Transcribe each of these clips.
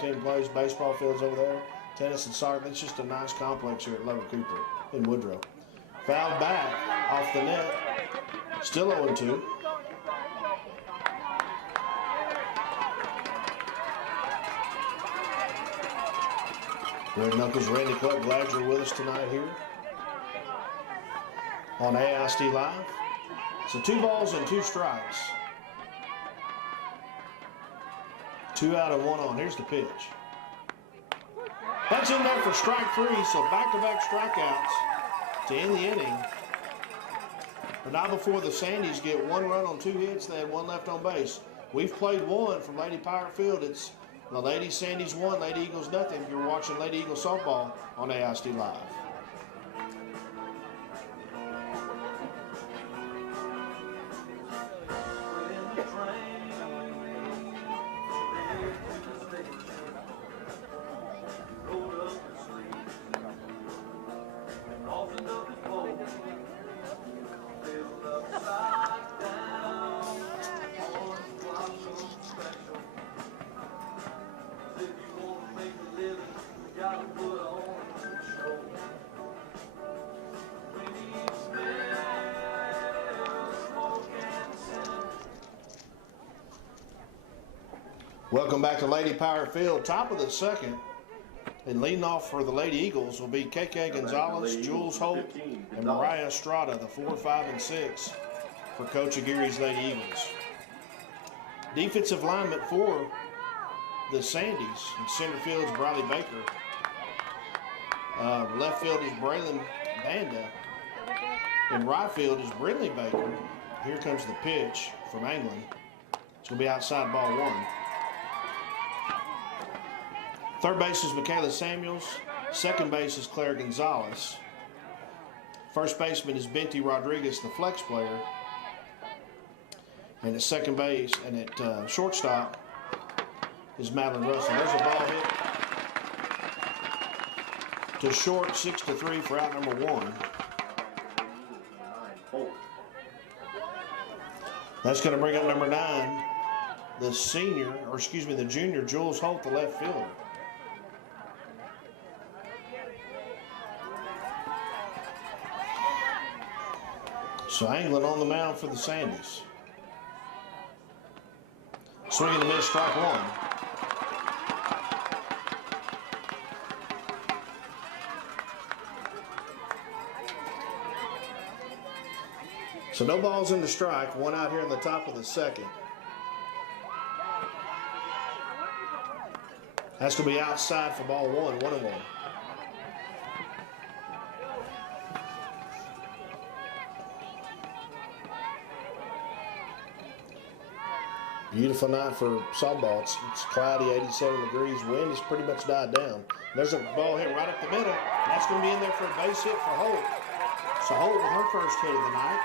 team plays. Baseball fields over there, tennis and soccer. It's just a nice complex here at Lubbock Cooper in Woodrow. Fouled back off the net. Still 0-2. Greg Knuckles, Randy Clark, glad you're with us tonight here on AISD Live. So 2 balls and 2 strikes. 2 out and 1 on. Here's the pitch. That's in there for strike 3, so back-to-back strikeouts to end the inning. But not before the Sandies get 1 run on 2 hits. They had 1 left on base. We've played 1 from Lady Pirate Field. It's the Lady Sandies 1, Lady Eagles nothing. You're watching Lady Eagles softball on AISD Live. Welcome back to Lady Pirate Field. Top of the second. And leading off for the Lady Eagles will be KK Gonzalez, Jules Holt, and Mariah Estrada, the 4, 5, and 6 for Coach Aguirre's Lady Eagles. Defensive lineman for the Sandies. In center field is Briley Baker. Left field is Braylon Banda. In right field is Brindley Baker. Here comes the pitch from England. It's going to be outside ball 1. Third base is Michaela Samuels. Second base is Claire Gonzalez. First baseman is Benty Rodriguez, the flex player. And at second base and at shortstop is Madeline Russell. There's a ball hit to short, 6-3 for out number 1. That's going to bring up number 9, the junior, Jules Holt, the left fielder. So England on the mound for the Sandies. Swing and a miss, strike 1. So no balls in the strike. 1 out here in the top of the second. That's going to be outside for ball 1, 1-1. Beautiful night for softball. It's cloudy, 87 degrees. Wind has pretty much died down. There's a ball hit right up the middle. That's going to be in there for a base hit for Holt. So Holt with her first hit of the night.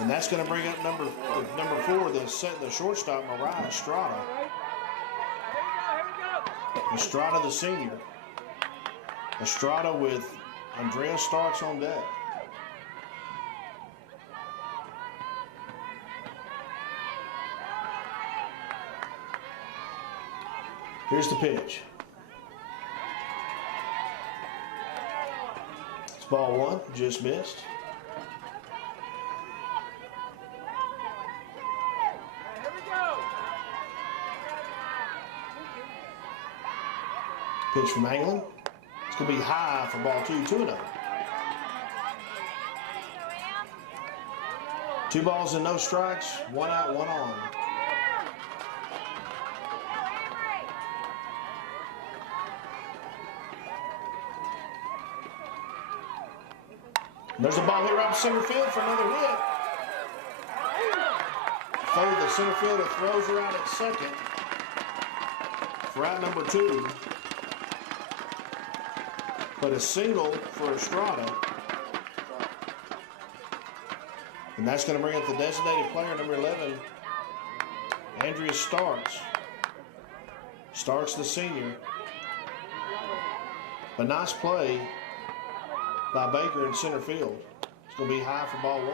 And that's going to bring up number 4, the shortstop, Mariah Estrada. Estrada, the senior. Estrada with Andrea Starks on deck. Here's the pitch. It's ball 1, just missed. Pitch from England. It's going to be high for ball 2, 2-0. 2 balls and no strikes, 1 out, 1 on. There's a ball hit right to center field for another hit. The center fielder throws her out at second for out number 2. But a single for Estrada. And that's going to bring up the designated player, number 11, Andrea Starks. Starks, the senior. A nice play by Baker in center field. It's going to be high for ball 1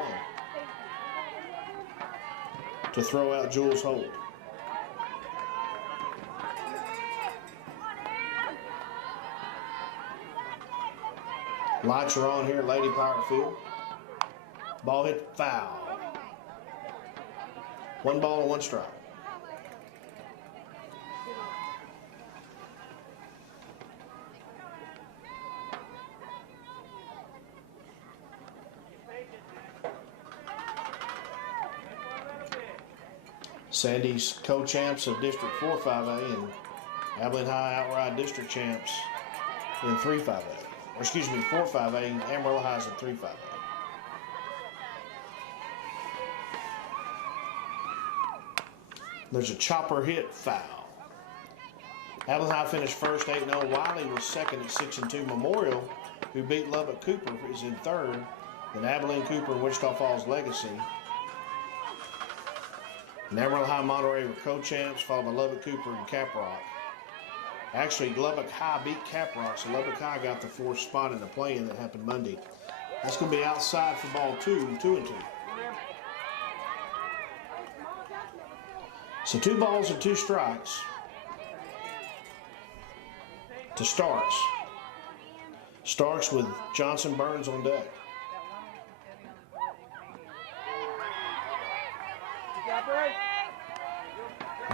to throw out Jules Holt. Lights are on here at Lady Pirate Field. Ball hit foul. 1 ball and 1 strike. Sandies co-champs of District 4-5A and Abilene High outright district champs in 3-5A. Or excuse me, 4-5A. Amarillo High's in 3-5A. There's a chopper hit foul. Abilene High finished first 8-0. Wiley was second at 6-2. Memorial, who beat Lubbock Cooper, is in third. Then Abilene Cooper and Wichita Falls Legacy. And Amarillo High and Monterey were co-champs, followed by Lubbock Cooper and Caprock. Actually, Lubbock High beat Caprock, so Lubbock High got the 4th spot in the play-in that happened Monday. That's going to be outside for ball 2, 2-2. So 2 balls and 2 strikes to Starks. Starks with Johnson Burns on deck.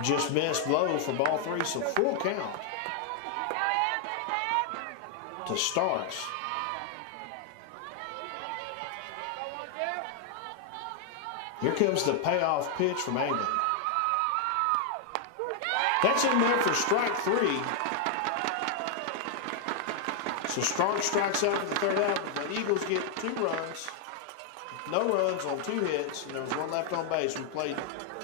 Just missed low for ball 3, so full count to Starks. Here comes the payoff pitch from Anglin. That's in there for strike 3. So Starks strikes out for the 3rd out. The Eagles get 2 runs. No runs on 2 hits, and there was 1 left on base. We played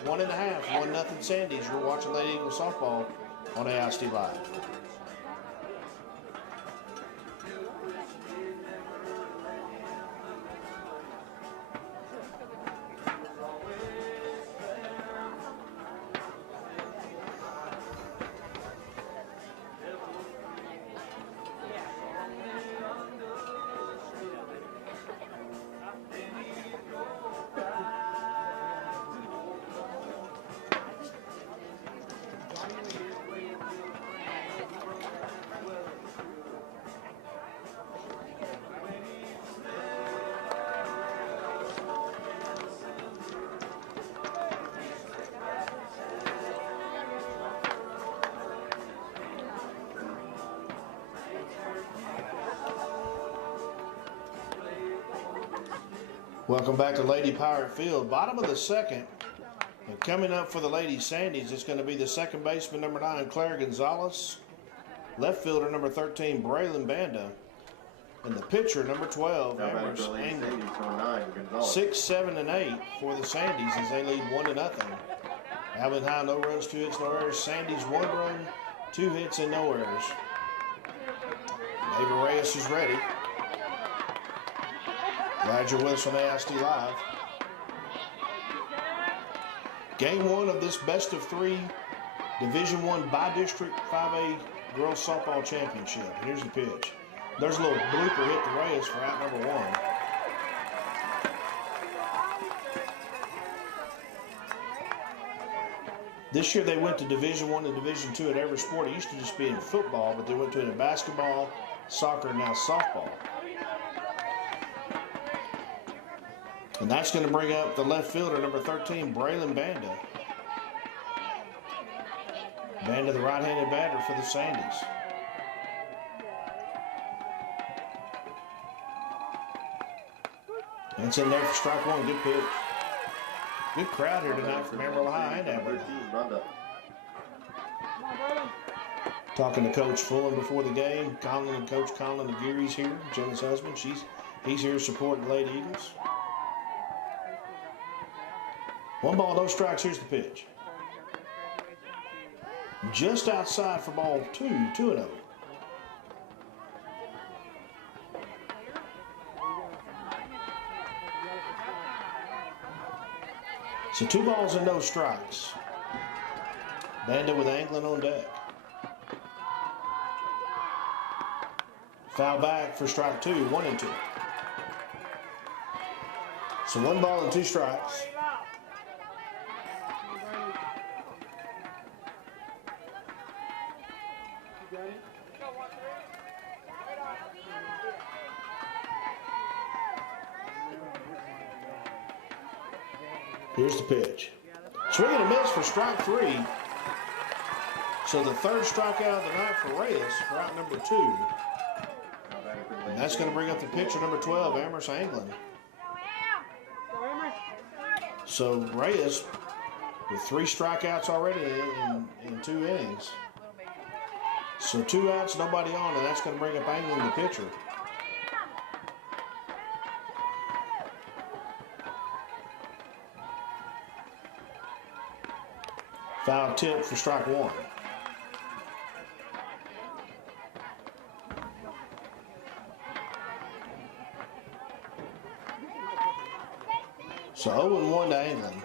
1.5, 1-0 Sandies. You're watching Lady Eagles softball on AISD Live. Welcome back to Lady Pirate Field. Bottom of the 2nd. And coming up for the Lady Sandies, it's going to be the second baseman, number 9, Claire Gonzalez. Left fielder, number 13, Braylon Banda. And the pitcher, number 12, Amherst Anglin. 6, 7, and 8 for the Sandies as they lead 1-0. Abilene High, no runs, 2 hits, no errors. Sandies, 1 run, 2 hits, and no errors. David Reyes is ready. Glad you're with us on AISD Live. Game 1 of this best of 3 Division I by-district 5A Girls Softball Championship. Here's the pitch. There's a little blooper hit to Reyes for out number 1. This year they went to Division I and Division II at every sport. It used to just be in football, but they went to it in basketball, soccer, and now softball. And that's going to bring up the left fielder, number 13, Braylon Banda. Banda, the right-handed batter for the Sandies. That's in there for strike 1. Good pitch. Good crowd here tonight from Amarillo High and Abilene. Talking to Coach Fulham before the game. Coach Conlon Aguirre's here, Jenna's husband. He's here supporting Lady Eagles. 1 ball, no strikes. Here's the pitch. Just outside for ball 2, 2-0. So 2 balls and no strikes. Banda with Anglin on deck. Foul back for strike 2, 1-2. So 1 ball and 2 strikes. Here's the pitch. Swing and a miss for strike 3. So the third strikeout of the night for Reyes for out number 2. And that's going to bring up the pitcher number 12, Amherst Anglin. So Reyes with 3 strikeouts already in 2 innings. So 2 outs, nobody on, and that's going to bring up Anglin, the pitcher. Foul tip for strike 1. So 0-1 to Anglin.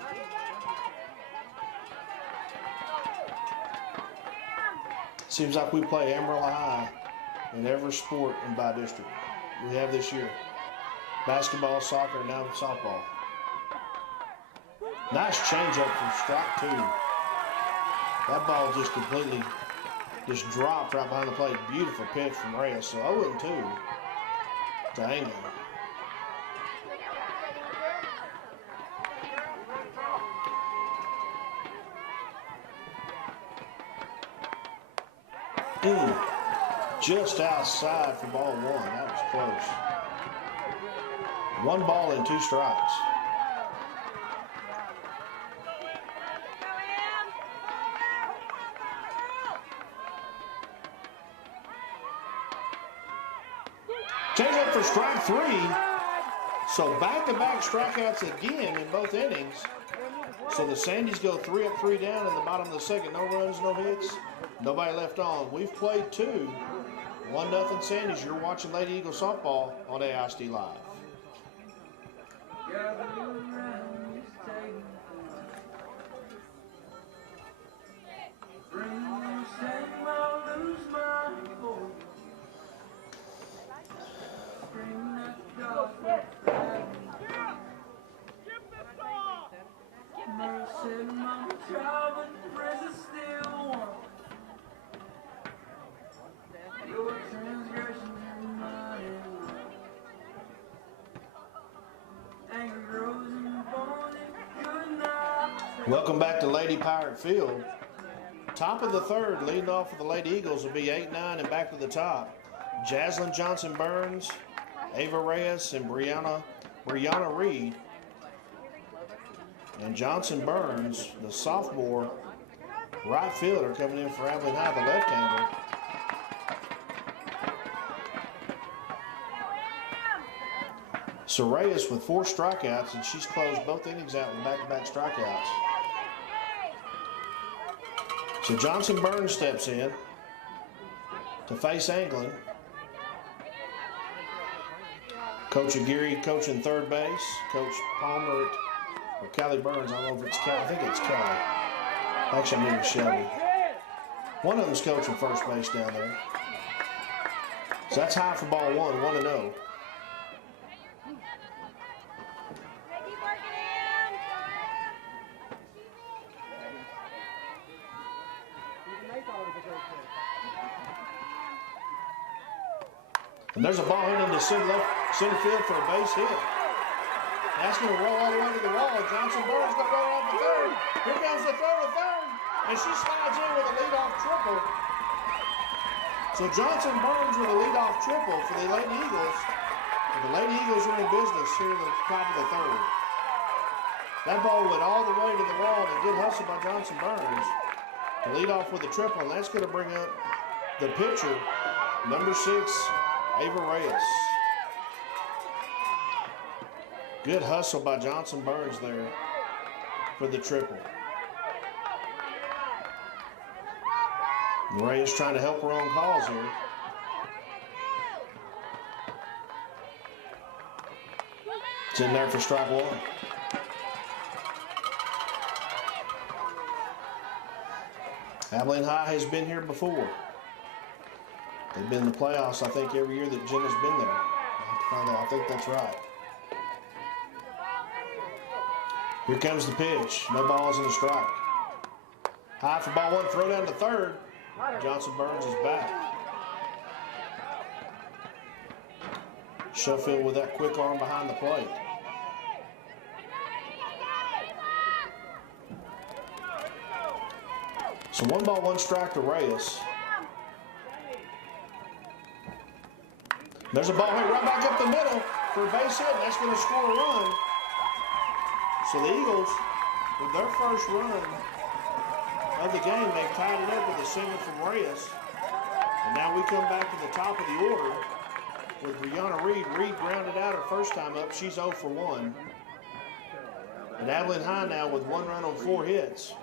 Seems like we play Amarillo High in every sport in by district we have this year. Basketball, soccer, and now softball. Nice changeup for strike 2. That ball just completely dropped right behind the plate. Beautiful pitch from Reyes. So 0-2 to Anglin. Just outside for ball 1. That was close. 1 ball and 2 strikes. Change up for strike 3. So back-to-back strikeouts again in both innings. So the Sandies go 3 up, 3 down in the bottom of the second. No runs, no hits. Nobody left on. We've played 2. 1-0 Sandies. You're watching Lady Eagle softball on AISD Live. Welcome back to Lady Pirate Field. Top of the third, leading off for the Lady Eagles will be 8-9 and back to the top. Jaslyn Johnson-Burns, Ava Reyes, and Brianna Reed. And Johnson-Burns, the sophomore right fielder coming in for Abilene High, the left-hander. So Reyes with 4 strikeouts, and she's closed both innings out with back-to-back strikeouts. So Johnson-Burns steps in to face Anglin. Coach Aguirre coaching third base. Coach Palmer or Callie Burns. I don't know if it's Callie. I think it's Callie. Actually, I mean it's Shelby. One of them's coaching first base down there. So that's high for ball 1, 1-0. And there's a ball hit into center field for a base hit. That's going to roll all the way to the wall. Johnson-Burns going to roll off the third. Here comes the throw to third. And she slides in with a leadoff triple. So Johnson-Burns with a leadoff triple for the Lady Eagles. And the Lady Eagles are in business here at the top of the third. That ball went all the way to the wall. And a good hustle by Johnson-Burns to lead off with a triple. And that's going to bring up the pitcher, number 6, Ava Reyes. Good hustle by Johnson-Burns there for the triple. Reyes trying to help her own calls here. It's in there for strike 1. Abilene High has been here before. They've been in the playoffs, I think, every year that Jenna's been there. I have to find out. I think that's right. Here comes the pitch. No balls and a strike. High for ball 1. Throw down to third. Johnson-Burns is back. Sheffield with that quick arm behind the plate. So 1 ball, 1 strike to Reyes. There's a ball hit right back up the middle for a base hit. That's going to score a run. So the Eagles, with their first run of the game, they've tied it up with a single from Reyes. And now we come back to the top of the order with Brianna Reed. Reed grounded out her first time up. She's 0 for 1. And Abilene High now with 1 run on 4 hits.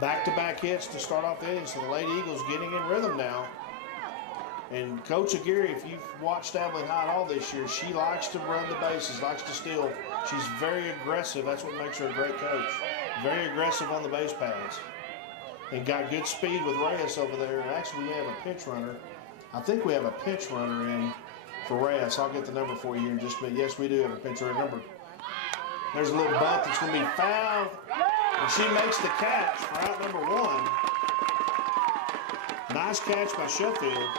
Back-to-back hits to start off the inning. So the Lady Eagles getting in rhythm now. And Coach Aguirre, if you've watched Abilene High all this year, she likes to run the bases, likes to steal. She's very aggressive. That's what makes her a great coach. Very aggressive on the base paths. And got good speed with Reyes over there. And actually, we have a pinch runner. I think we have a pinch runner in for Reyes. I'll get the number for you here in just a minute. Yes, we do have a pinch runner number. There's a little bunt that's going to be fouled. And she makes the catch for out number 1. Nice catch by Sheffield.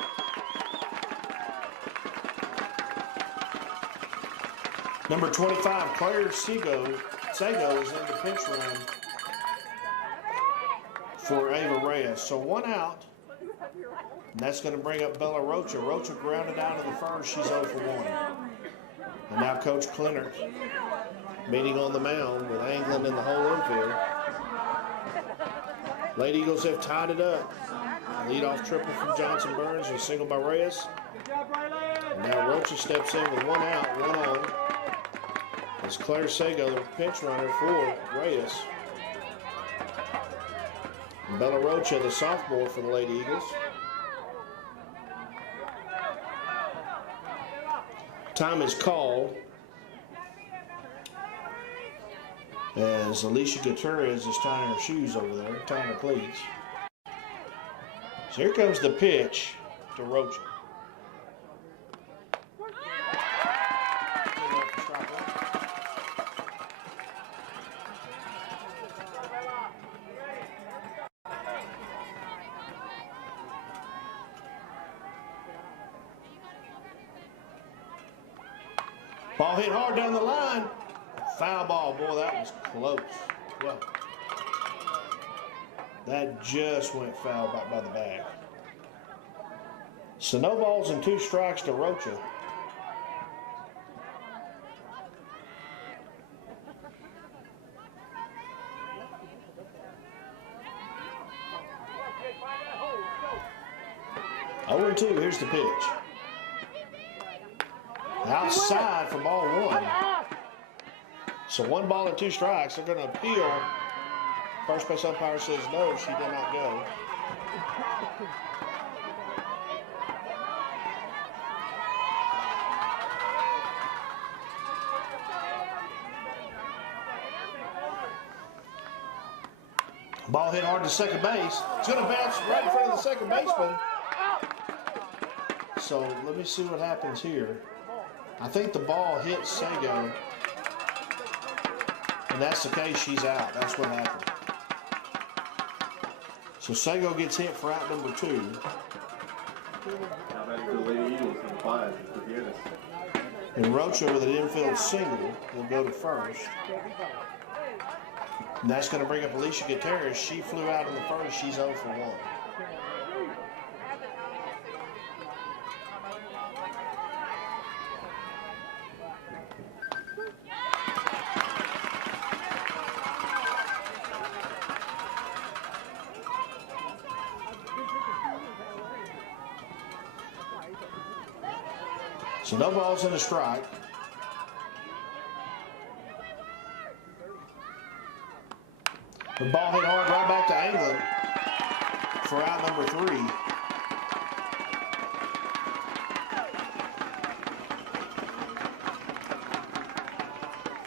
Number 25, Claire Sago is in the pinch run for Ava Reyes. So 1 out. And that's going to bring up Bella Rocha. Rocha grounded out of the first. She's 0 for 1. And now Coach Clinner meeting on the mound with Anglin in the whole infield. Lady Eagles have tied it up. Lead-off triple from Johnson Burns and a single by Reyes. And now Rocha steps in with 1 out, 1 on. It's Claire Sago, the pinch runner for Reyes. And Bella Rocha, the sophomore for the Lady Eagles. Time is called as Alicia Gutierrez is tying her shoes over there, tying her cleats. So here comes the pitch to Rocha. Ball hit hard down the line. Foul ball. Boy, that was close. Well, that just went foul by the bag. So no balls and 2 strikes to Rocha. Oh, 0-2. Here's the pitch. Outside for ball 1. So 1 ball and 2 strikes. They're going to appeal. First base umpire says no, she did not go. Ball hit hard to second base. It's going to bounce right in front of the second baseman. So let me see what happens here. I think the ball hit Sago. And that's the case, she's out. That's what happened. So Sago gets hit for out number 2. And Rocha with an infield single will go to first. And that's going to bring up Alicia Gutierrez. She flew out in the first. She's 0 for 1. So no balls and a strike. The ball hit hard right back to Anglin for out number 3.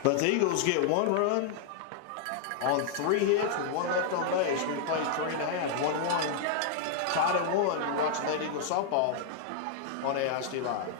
But the Eagles get 1 run on 3 hits with 1 left on base. We played 3.5, 1-1. Tied at 1. You're watching Lady Eagles softball on AISD Live.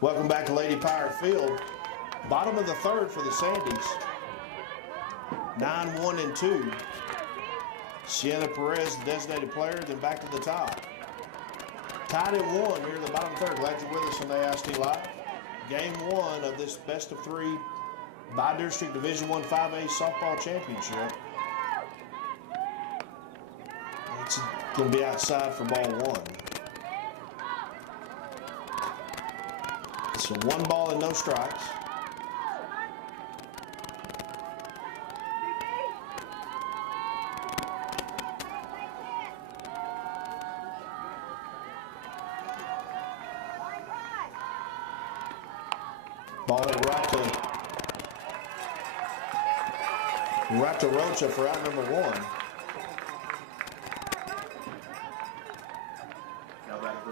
Welcome back to Lady Pirate Field. Bottom of the third for the Sandies. 9-1-2. Sienna Perez, the designated player, then back to the top. Tied at 1 here in the bottom third. Glad you're with us on AIST Live. Game 1 of this best of 3 Bi-District Division I 5A Softball Championship. It's going to be outside for ball 1. So 1 ball and no strikes. Ball right to Rocha for out number 1.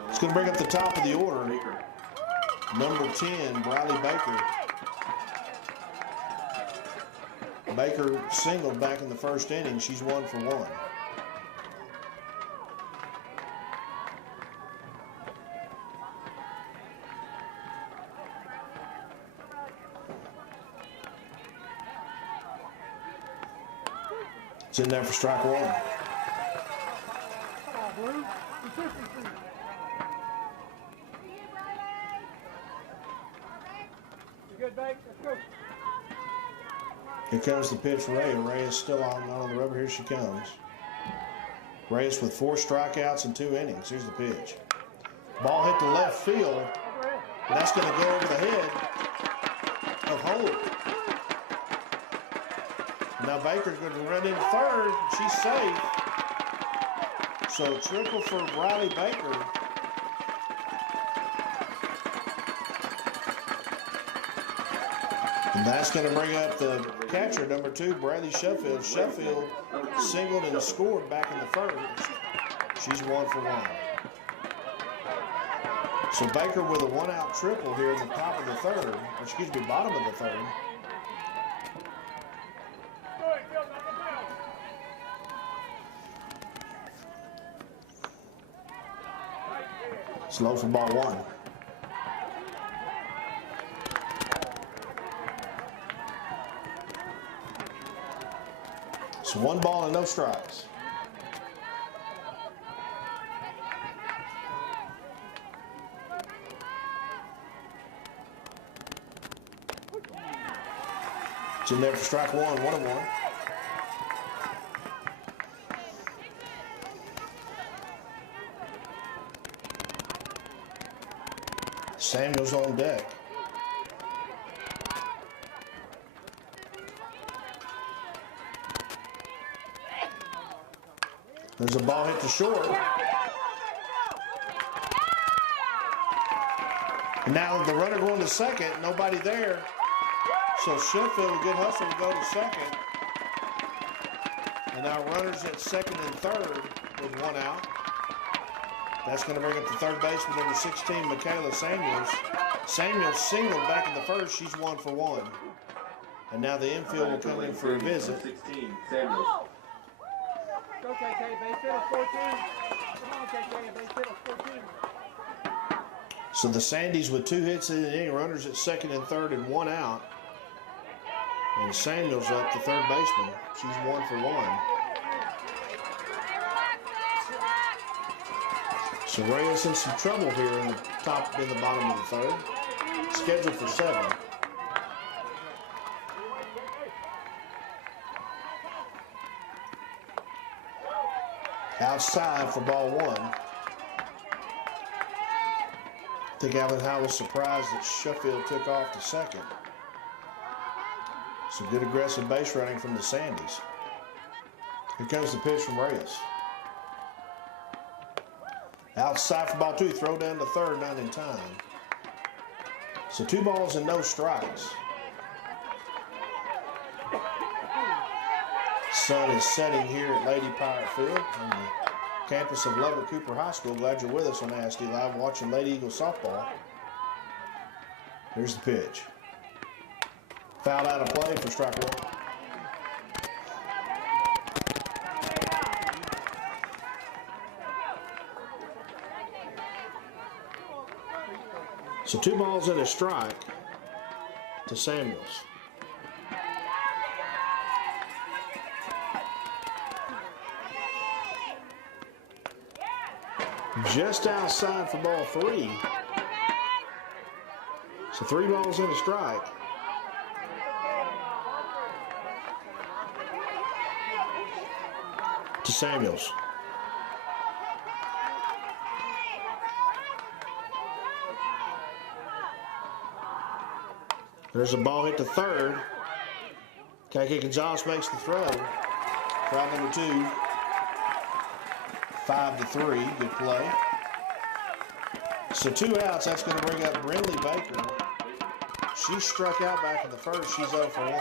It's going to bring up the top of the order. Number 10, Briley Baker. Baker singled back in the first inning. She's 1 for 1. It's in there for strike 1. Here comes the pitch for Ray. Ray is still on the rubber. Here she comes. Reyes with 4 strikeouts in 2 innings. Here's the pitch. Ball hit the left field. And that's going to go over the head of Holt. Now Baker's going to run into third. She's safe. So triple for Briley Baker. And that's going to bring up the catcher, number 2, Bradley Sheffield. Sheffield singled and scored back in the first. She's 1 for 1. So Baker with a 1-out triple here in the top of the third, or excuse me, bottom of the third. Slow for ball 1. So 1 ball and no strikes. It's in there for strike 1, 1-1. Samuel's on deck. There's a ball hit to short. And now the runner going to second, nobody there. So Sheffield, a good hustle to go to second. And now runners at second and third with 1 out. That's going to bring up the third baseman, number 16, Michaela Samuels. Samuels singled back in the first. She's 1 for 1. And now the infield will come in for a visit. 16, Samuels. Go KK, base hit is 14. Come on KK, base hit is 14. So the Sandies with 2 hits in the inning, runners at second and third and 1 out. And Samuels up, the third baseman. She's 1 for 1. So Reyes in some trouble here in the bottom of the third. Scheduled for 7. Outside for ball 1. I think Allen Howe was surprised that Sheffield took off to second. Some good aggressive base running from the Sandies. Here comes the pitch from Reyes. Outside for ball 2, throw down to third, not in time. So 2 balls and no strikes. Sun is setting here at Lady Pirate Field on the campus of Lubbock Cooper High School. Glad you're with us on ASD Live watching Lady Eagles softball. Here's the pitch. Fouled out of play for strike 1. So 2 balls and a strike to Samuels. Just outside for ball 3. So 3 balls and a strike. To Samuels. There's a ball hit to third. KK Gonzalez makes the throw. Round number 2. 5-3. Good play. So 2 outs. That's going to bring up Brindley Baker. She struck out back in the first. She's 0 for 1.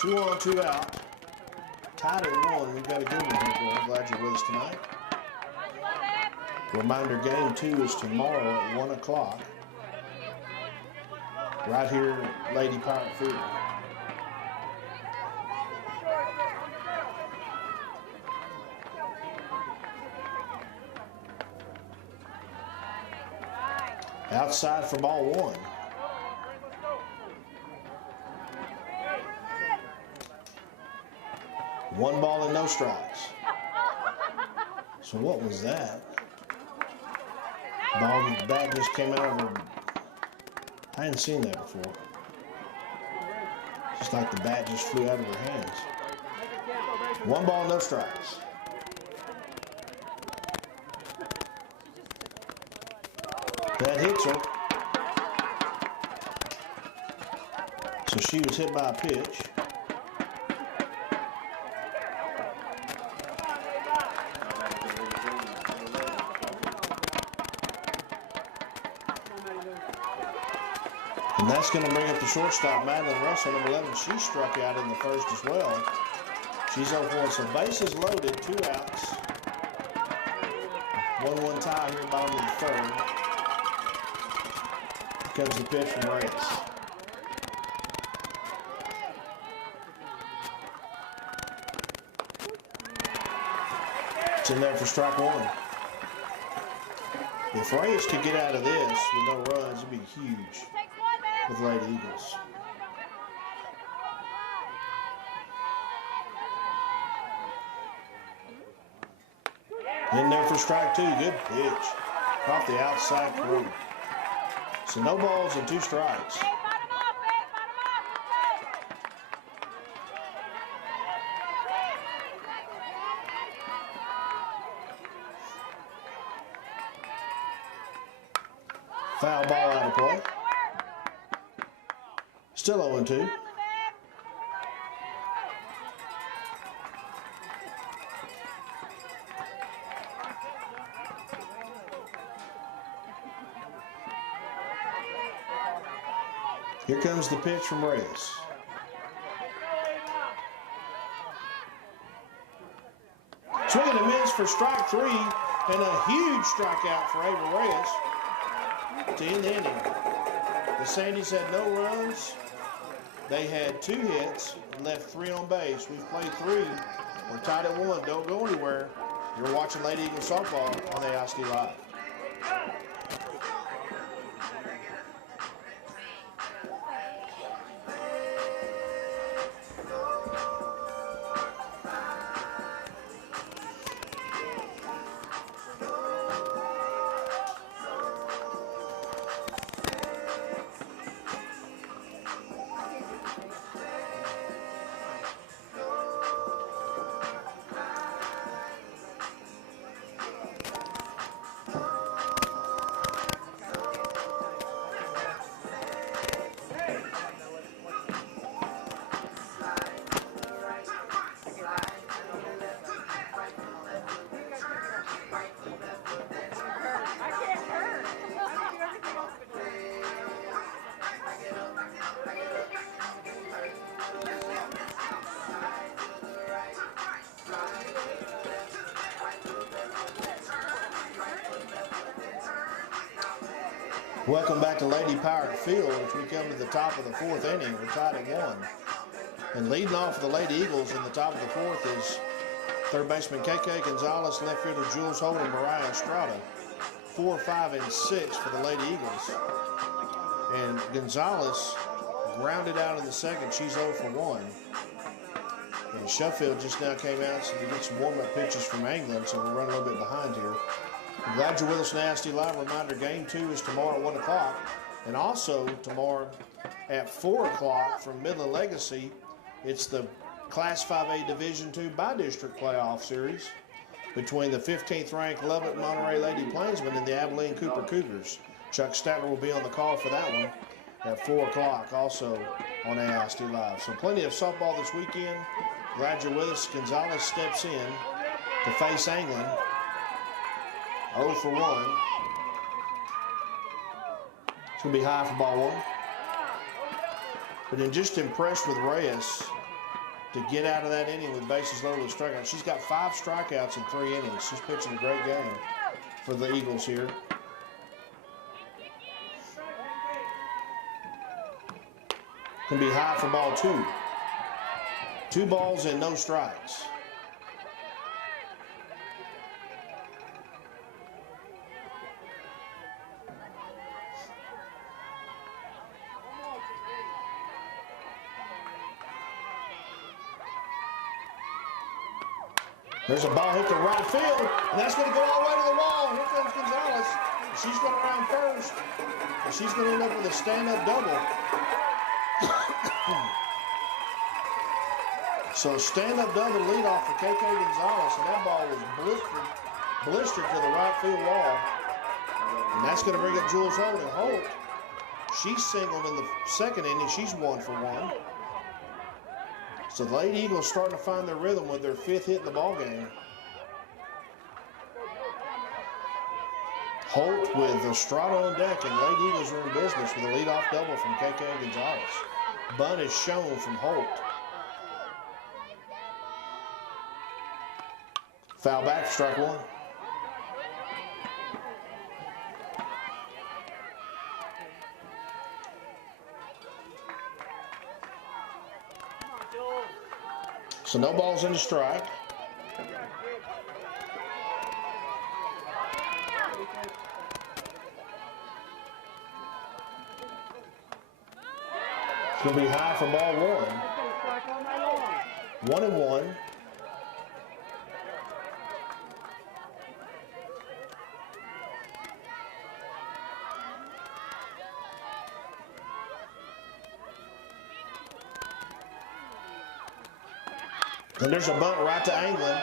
2 on, 2 out. Tied at 1. We've got a good one here for you. I'm glad you're with us tonight. Reminder, game 2 is tomorrow at 1 o'clock. Right here at Lady Pirate Field. Outside for ball 1. One ball and no strikes. So what was that? Ball, the bat just came out of her. I hadn't seen that before. Just like the bat just flew out of her hands. 1 ball, no strikes. That hits her. So she was hit by a pitch. And that's going to bring up the shortstop, Madeline Russell, number 11. She struck out in the first as well. She's 0 for 1. So bases loaded, 2 outs. 1-1 tie here, bottom of the 3rd. Here comes the pitch from Reyes. It's in there for strike 1. If Reyes could get out of this with no runs, it'd be huge with Lady Eagles. In there for strike 2. Good pitch. Off the outside corner. So no balls and 2 strikes. Foul ball out of play. Still 0-2. Here comes the pitch from Reyes. Swing and a miss for strike 3, and a huge strikeout for Ava Reyes to end the inning. The Sandies had no runs. They had 2 hits and left 3 on base. We've played 3. We're tied at 1. Don't go anywhere. You're watching Lady Eagles softball on ASD Live. Welcome back to Lady Pirate Field as we come to the top of the fourth inning. We're tied at 1. And leading off for the Lady Eagles in the top of the fourth is third baseman KK Gonzalez, left fielder Jules Holt, and Mariah Estrada. 4, 5, and 6 for the Lady Eagles. And Gonzalez grounded out in the second. She's 0 for 1. And Sheffield just now came out so to get some warm-up pitches from England, so we're running a little bit behind here. I'm glad you're with us now, ST Live. Reminder, game 2 is tomorrow at 1 o'clock. And also tomorrow at 4 o'clock from Midland Legacy, it's the Class 5A Division II by-district playoff series between the 15th ranked Lubbock Monterey Lady Plainsmen and the Abilene Cooper Cougars. Chuck Statler will be on the call for that one at 4 o'clock, also on AIST Live. So plenty of softball this weekend. Glad you're with us. Gonzalez steps in to face England. 0 for 1. It's going to be high for ball 1. But then just impressed with Reyes to get out of that inning with bases loaded with strikeouts. She's got 5 strikeouts in 3 innings. She's pitching a great game for the Eagles here. Going to be high for ball 2. 2 balls and no strikes. There's a ball hit to right field, and that's going to go all the way to the wall. Here comes Gonzalez. She's going around first, and she's going to end up with a stand-up double. So stand-up double leadoff for KK Gonzalez, and that ball was blistered to the right field wall. And that's going to bring up Jules Holt. And Holt, she's singled in the second inning. She's 1 for 1. So the Lady Eagles starting to find their rhythm with their 5th hit in the ball game. Holt with Estrada on deck, and Lady Eagles are in business with a leadoff double from KK Gonzalez. Bunt is shown from Holt. Foul back for strike 1. So no balls in the strike. It's going to be high for ball 1. 1-1. And there's a bunt right to England.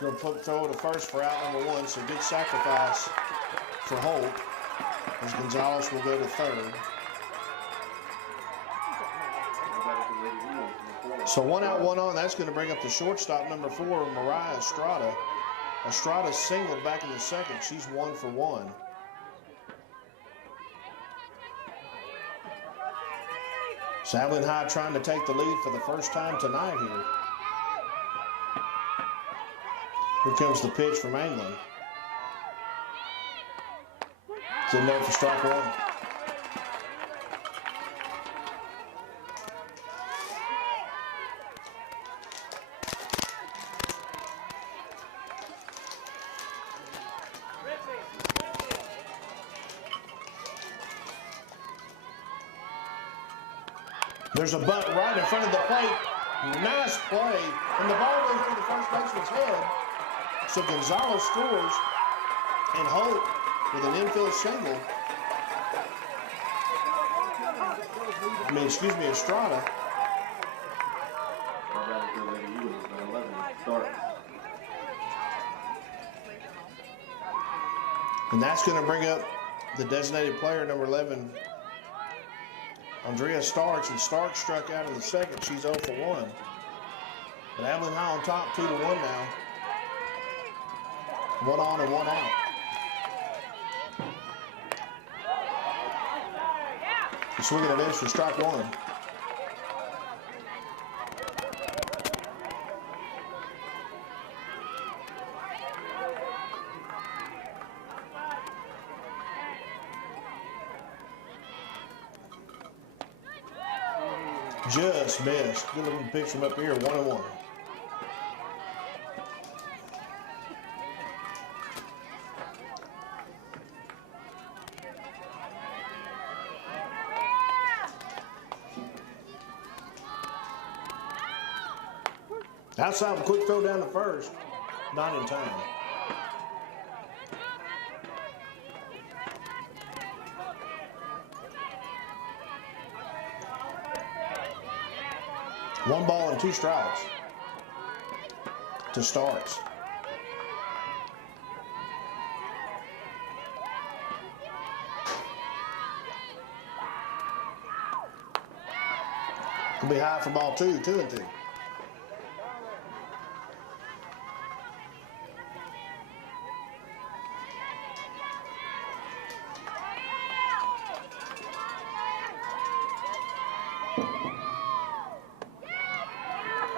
Going to throw it to first for out number 1. So good sacrifice for Holt as Gonzalez will go to third. So 1 out, 1 on. That's going to bring up the shortstop, number 4, Mariah Estrada. Estrada singled back in the second. She's 1 for 1. So Abilene High trying to take the lead for the first time tonight here. Here comes the pitch from England. It's in there for strike 1. There's a bunt right in front of the plate. Nice play. And the ball goes through the first baseman's head. So Gonzalez scores, and Holt with an infield single. Estrada. And that's going to bring up the designated player, number 11, Andrea Starks. And Starks struck out in the second. She's 0 for 1. But Abilene High on top, 2-1 now. 1 on and 1 out. Swinging a miss for strike 1. Just missed. Good looking pitch from up here, 1-1. Outside, a quick throw down to first. Not in time. One ball and 2 strikes to Starks. Could be high for ball 2, 2-2.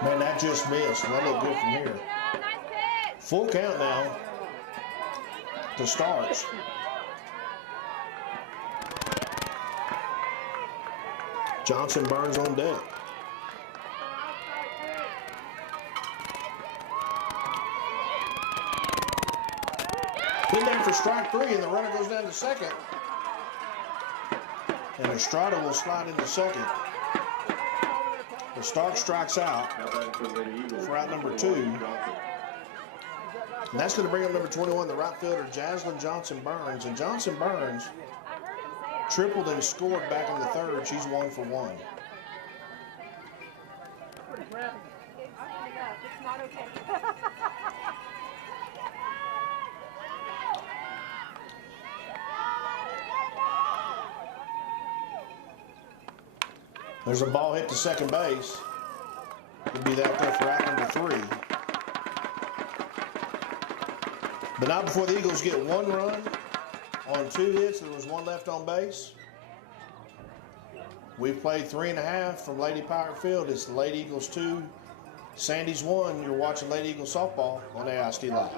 Man, that just missed. That looked good from here. Full count now to Starks. Johnson Burns on deck. Put down for strike 3, and the runner goes down to second. And Estrada will slide into second. The Starks strikes out for out number 2. And that's going to bring up number 21, the right fielder, Jaslyn Johnson Burns. And Johnson Burns tripled and scored back in the 3rd. She's 1 for 1. It's not okay. There's a ball hit to second base. Could be that there for out number 3. But not before the Eagles get 1 run on 2 hits. There was 1 left on base. We've played 3.5 from Lady Pirate Field. It's the Lady Eagles 2, Sandies 1. You're watching Lady Eagles softball on AIST Live.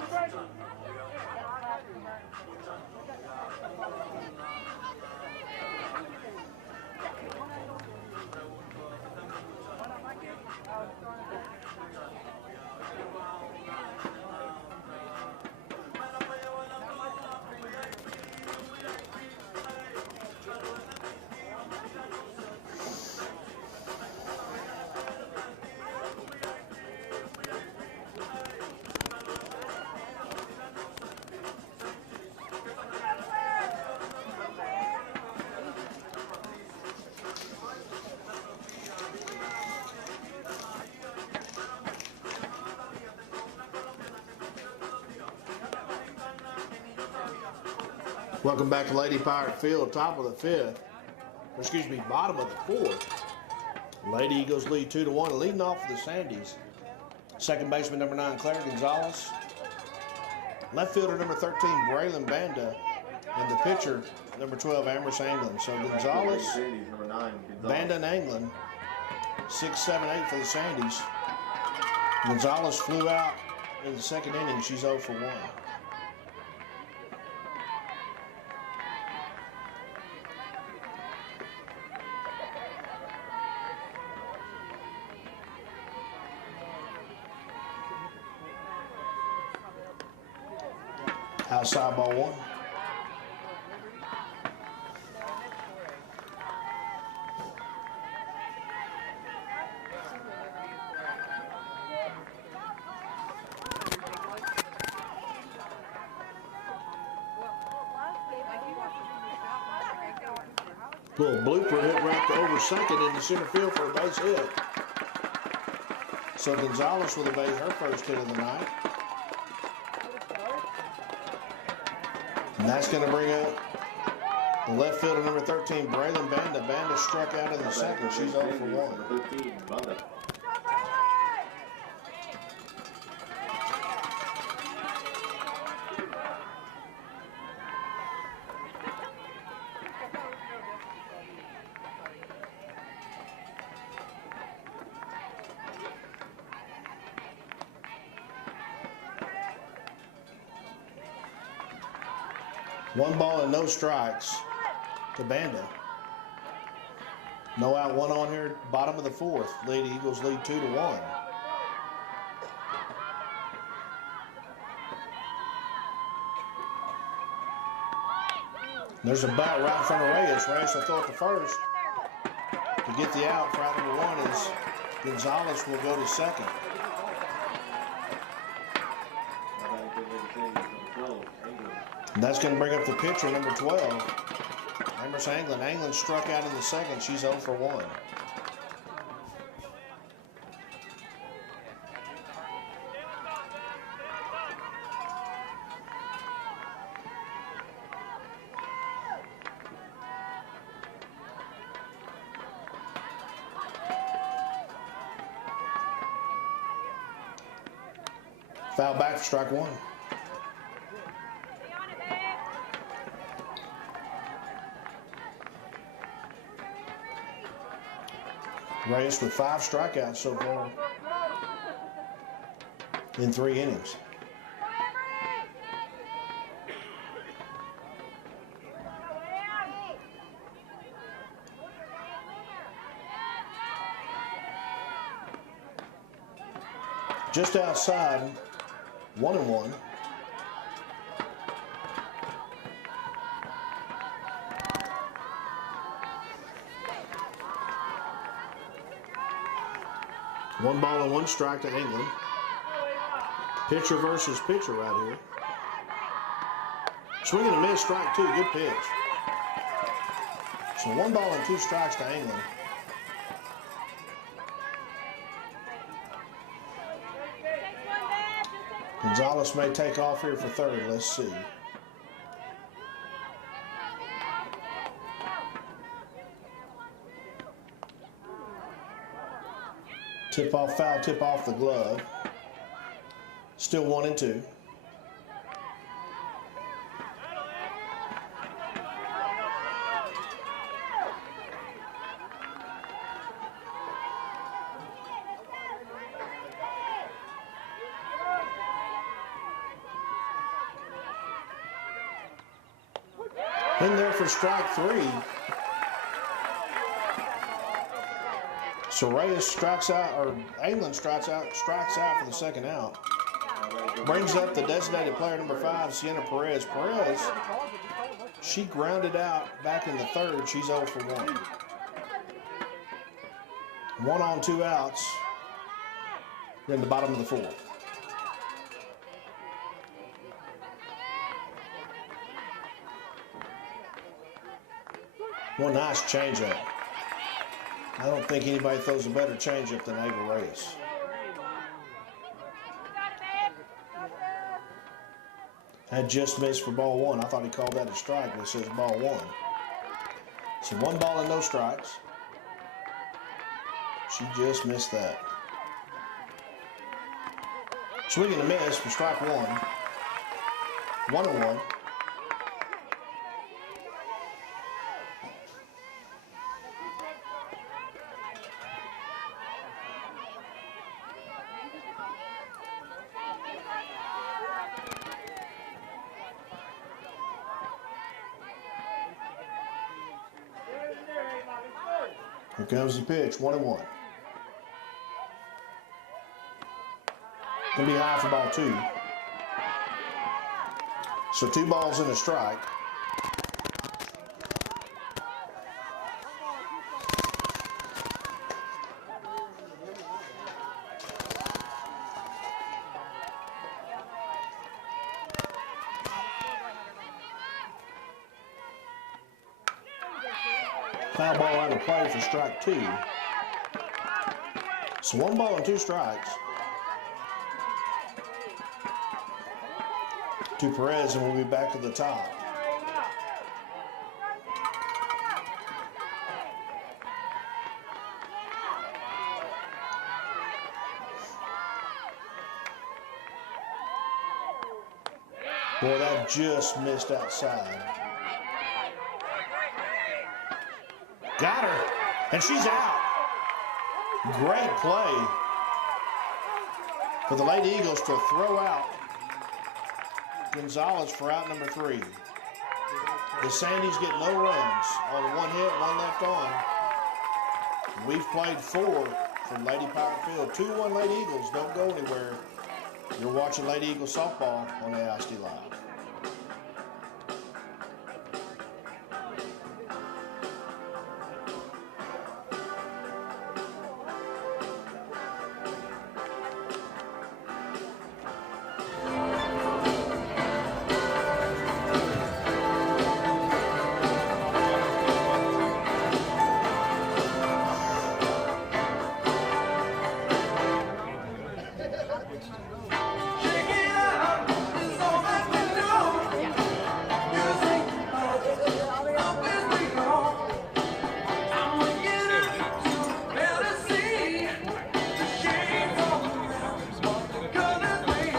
Welcome back to Lady Pirate Field, top of the 5th. Excuse me, bottom of the 4th. Lady Eagles lead 2-1, leading off for the Sandies. Second baseman number 9, Claire Gonzalez. Left fielder number 13, Braylon Banda. And the pitcher, number 12, Amherst Anglin. So Gonzalez, Banda, and Anglin, 6, 7, 8 for the Sandies. Gonzalez flew out in the 2nd inning. She's 0 for 1. Outside ball 1. Little blooper hit right to over second into center field for a base hit. So Gonzalez with a base, her first hit of the night. And that's going to bring up the left fielder number 13, Braylon Banda. Banda struck out in the 2nd. She's 0 for 1. One ball and no strikes to Banda. No out, one on here, bottom of the fourth. Lady Eagles lead 2-1. There's a bat right in front of Reyes. Reyes will throw it to first. To get the out for out number one is Gonzalez will go to second. And that's going to bring up the pitcher, number 12, Emerson Anglin. Anglin struck out in the second. She's 0 for 1. Foul back for strike one. Reyes with 5 strikeouts so far in 3 innings. Just outside, 1-1. One ball and 1 strike to England. Pitcher versus pitcher right here. Swing and a miss, strike 2, good pitch. So 1 ball and 2 strikes to England. Gonzalez may take off here for third. Let's see. Tip off, foul tip off the glove. Still 1-2. In there for strike 3. So Reyes strikes out, or England strikes out for the second out. Brings up the designated player number 5, Sienna Perez. Perez, she grounded out back in the third. She's 0 for 1. 1 on, 2 outs. We're in the bottom of the fourth. One nice changeup. I don't think anybody throws a better changeup than Ava Reyes. Had just missed for ball 1. I thought he called that a strike, but it says ball 1. So 1 ball and no strikes. She just missed that. Swing and a miss for strike 1. 1-1. Here comes the pitch, 1-1. Gonna be high for ball 2. So 2 balls and a strike. Foul ball out of play for strike 2. So 1 ball and 2 strikes to Perez, and we'll be back to the top. Boy, that just missed outside. Got her, and she's out. Great play for the Lady Eagles to throw out Gonzalez for out number 3. The Sandies get no runs on 1 hit, 1 left on. We've played 4 from Lady Power Field. 2-1 Lady Eagles. Don't go anywhere. You're watching Lady Eagles softball on AISD Live.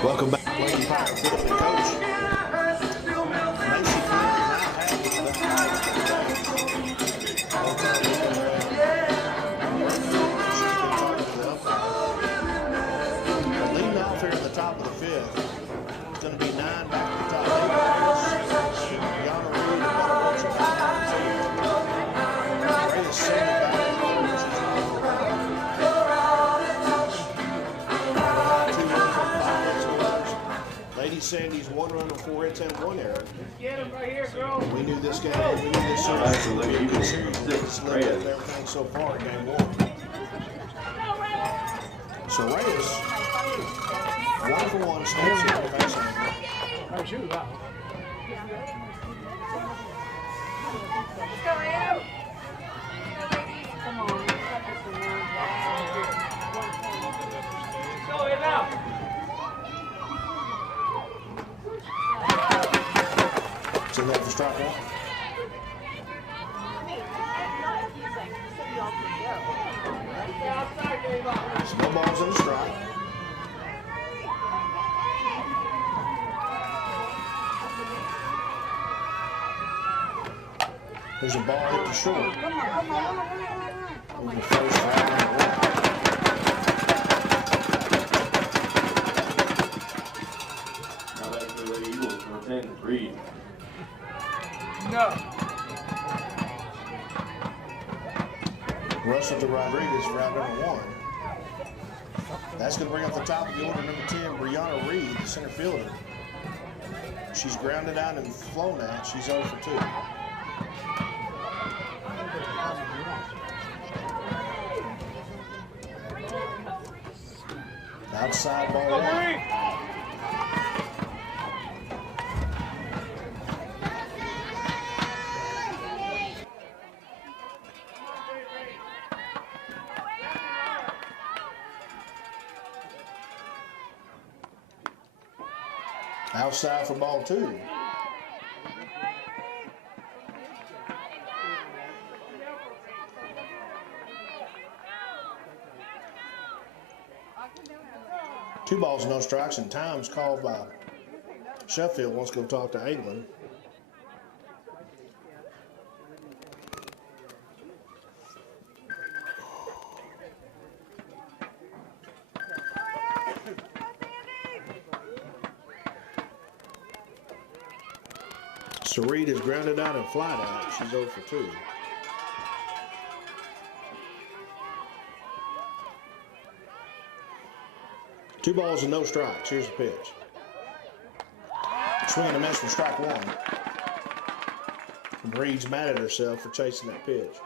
Welcome back, Lady Power Field and Coach. Macy Clinton not happy with that night today. She's been talking to the umpire. But leading off here in the top of the 5th, it's going to be 9 back to the top. Brianna Reed and Bella Roach are back on the field. Ray is sending back to the third. Lady Sandies 1 run and 4 hits and 1 error. Get him right here, girl. We knew this game. We knew this series was going to be a good series. It's led up everything so far in game 1. So Reyes, 1 for 1, steps in the passing. Oh, shoot, wow. Let's go, Em. Come on. Go, Em, out. It's in there for strike 1. So no balls in the strike. There's a ball hit to short. Over the first round. Now back to the Lady Eagles for 10, Reed. No. Russell to Rodriguez for out number 1. That's going to bring up the top of the order, number 10, Brianna Reed, the center fielder. She's grounded out and flown out. She's 0 for 2. Outside ball 1. Outside for ball 2. Two balls, no strikes, and time's called by Sheffield. Wants to go talk to Abilene. So Reed is grounded out and flied out. She's 0 for 2. Two balls and no strikes. Here's the pitch. Swing and a miss for strike 1. And Reed's mad at herself for chasing that pitch.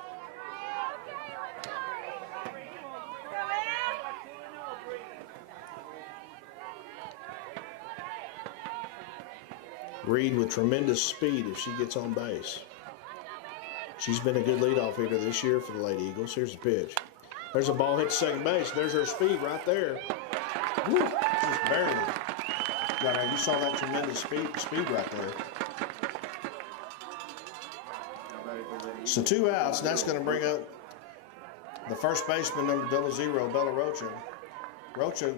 Reed with tremendous speed if she gets on base. She's been a good leadoff hitter this year for the Lady Eagles. Here's the pitch. There's a ball hit to second base. There's her speed right there. Woo, just barely got her. You saw that tremendous speed right there. So 2 outs, and that's going to bring up the first baseman, number 00, Bella Rocha. Rocha,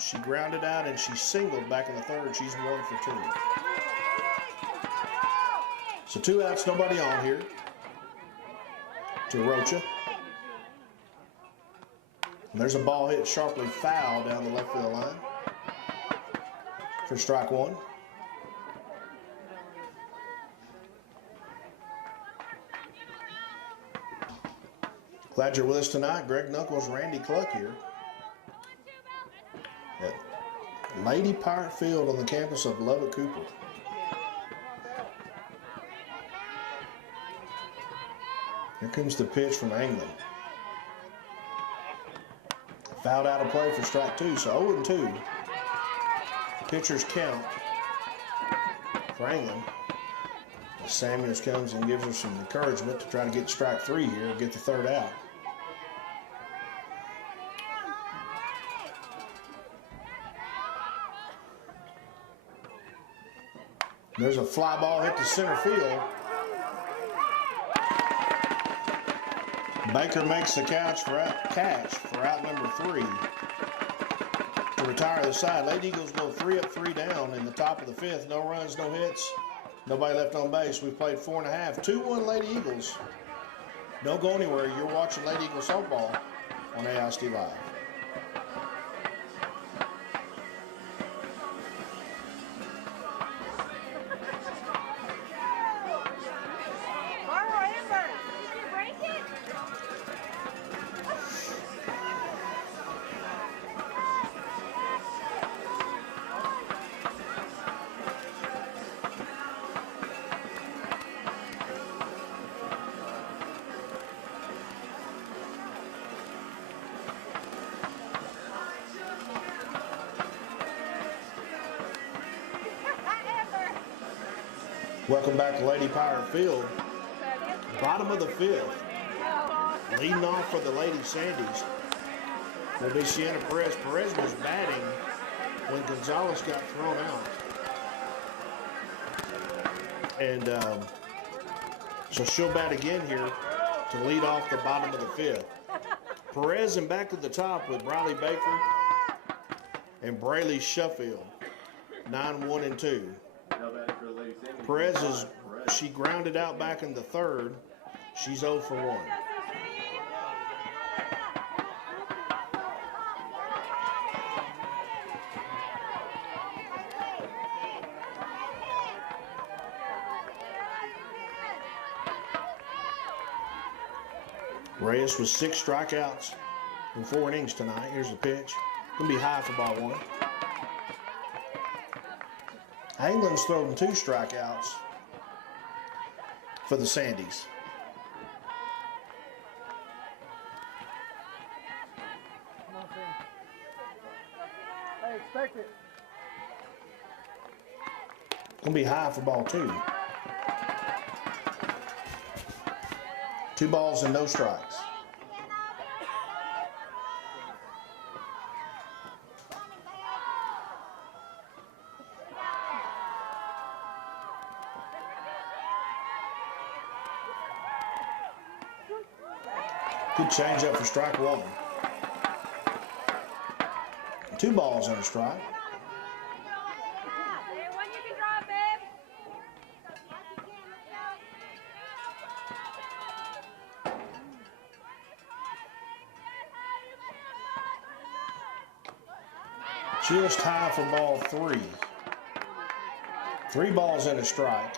she grounded out and she singled back in the third. She's 1 for 2. So 2 outs, nobody on here. To Rocha. And there's a ball hit sharply foul down the left field line for strike 1. Glad you're with us tonight. Greg Knuckles, Randy Cluck here at Lady Pirate Field on the campus of Lubbock Cooper. Here comes the pitch from England. Fouled out of play for strike 2, so 0-2. Pitchers count for England. Samuels comes and gives her some encouragement to try to get strike 3 here, get the third out. There's a fly ball hit to center field. Baker makes the catch for out number 3 to retire the side. Lady Eagles go 3 up, 3 down in the top of the 5th. No runs, no hits, nobody left on base. We played 4.5. 2-1 Lady Eagles. Don't go anywhere. You're watching Lady Eagles softball on AIST Live. Welcome back to Lady Pirate Field. Bottom of the 5th. Leading off for the Lady Sandies will be Sienna Perez. Perez was batting when Gonzalez got thrown out. And so she'll bat again here to lead off the bottom of the 5th. Perez and back to the top with Riley Baker and Brayley Sheffield. 9-1-2. Perez she grounded out back in the 3rd. She's 0 for 1. Reyes with 6 strikeouts in 4 innings tonight. Here's the pitch. Gonna be high for ball 1. England's thrown 2 strikeouts for the Sandies. Hey, expect it. Gonna be high for ball 2. 2 balls and no strikes. Good changeup for strike 1. 2 balls and a strike. Just high for ball 3. 3 balls and a strike.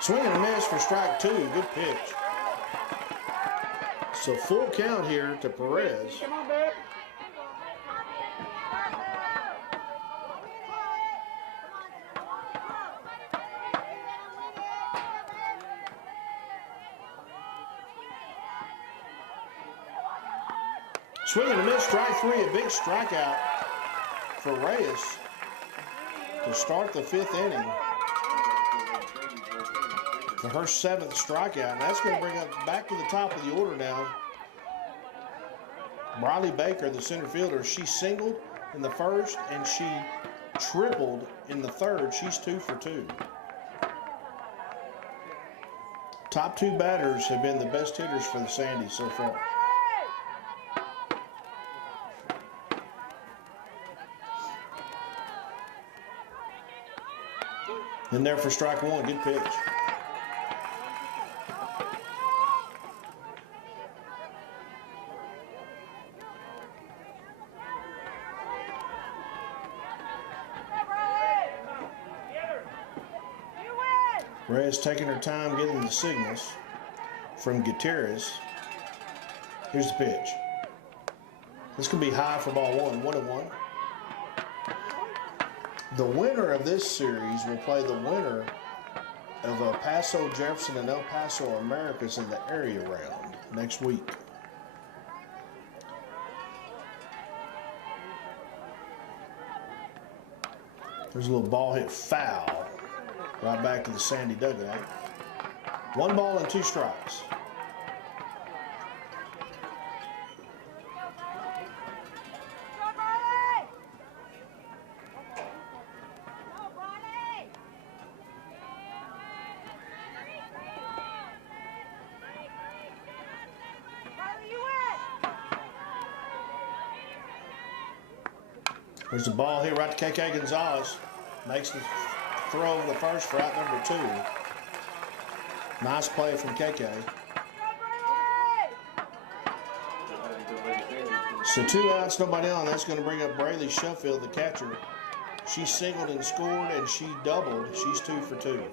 Swing and a miss for strike 2. Good pitch. So full count here to Perez. Come on, babe. Swing and a miss, strike 3. A big strikeout for Reyes to start the 5th inning. For her 7th strikeout. And that's going to bring us back to the top of the order now. Riley Baker, the center fielder, she singled in the 1st and she tripled in the 3rd. She's 2 for 2. Top 2 batters have been the best hitters for the Sandies so far. In there for strike 1, good pitch. Reyes taking her time getting the signals from Gutierrez. Here's the pitch. This could be high for ball one, 1-1. The winner of this series will play the winner of El Paso Jefferson and El Paso Americas in the area round next week. There's a little ball hit foul right back to the Sandy dugout. 1 ball and 2 strikes. There's a ball here right to KK Gonzalez. Makes the throw over the first for out number 2. Nice play from KK. So 2 outs, nobody on. That's going to bring up Braylee Sheffield, the catcher. She singled and scored, and she doubled. She's 2 for 2.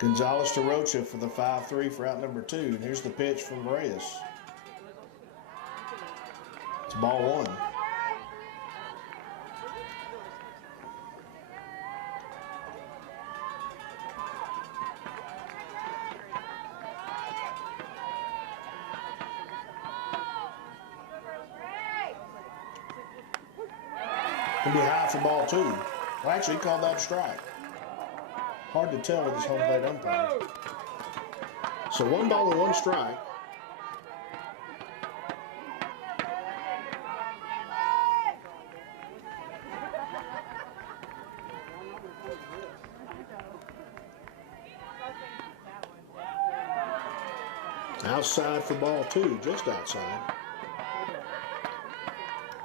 Gonzalez to Rocha for the 5-3 for out number 2. And here's the pitch from Reyes. It's ball 1. It'll be high for ball 2. Well, actually, he called that a strike. Hard to tell with his home plate umpire. So 1 ball and 1 strike. Outside for ball 2, just outside.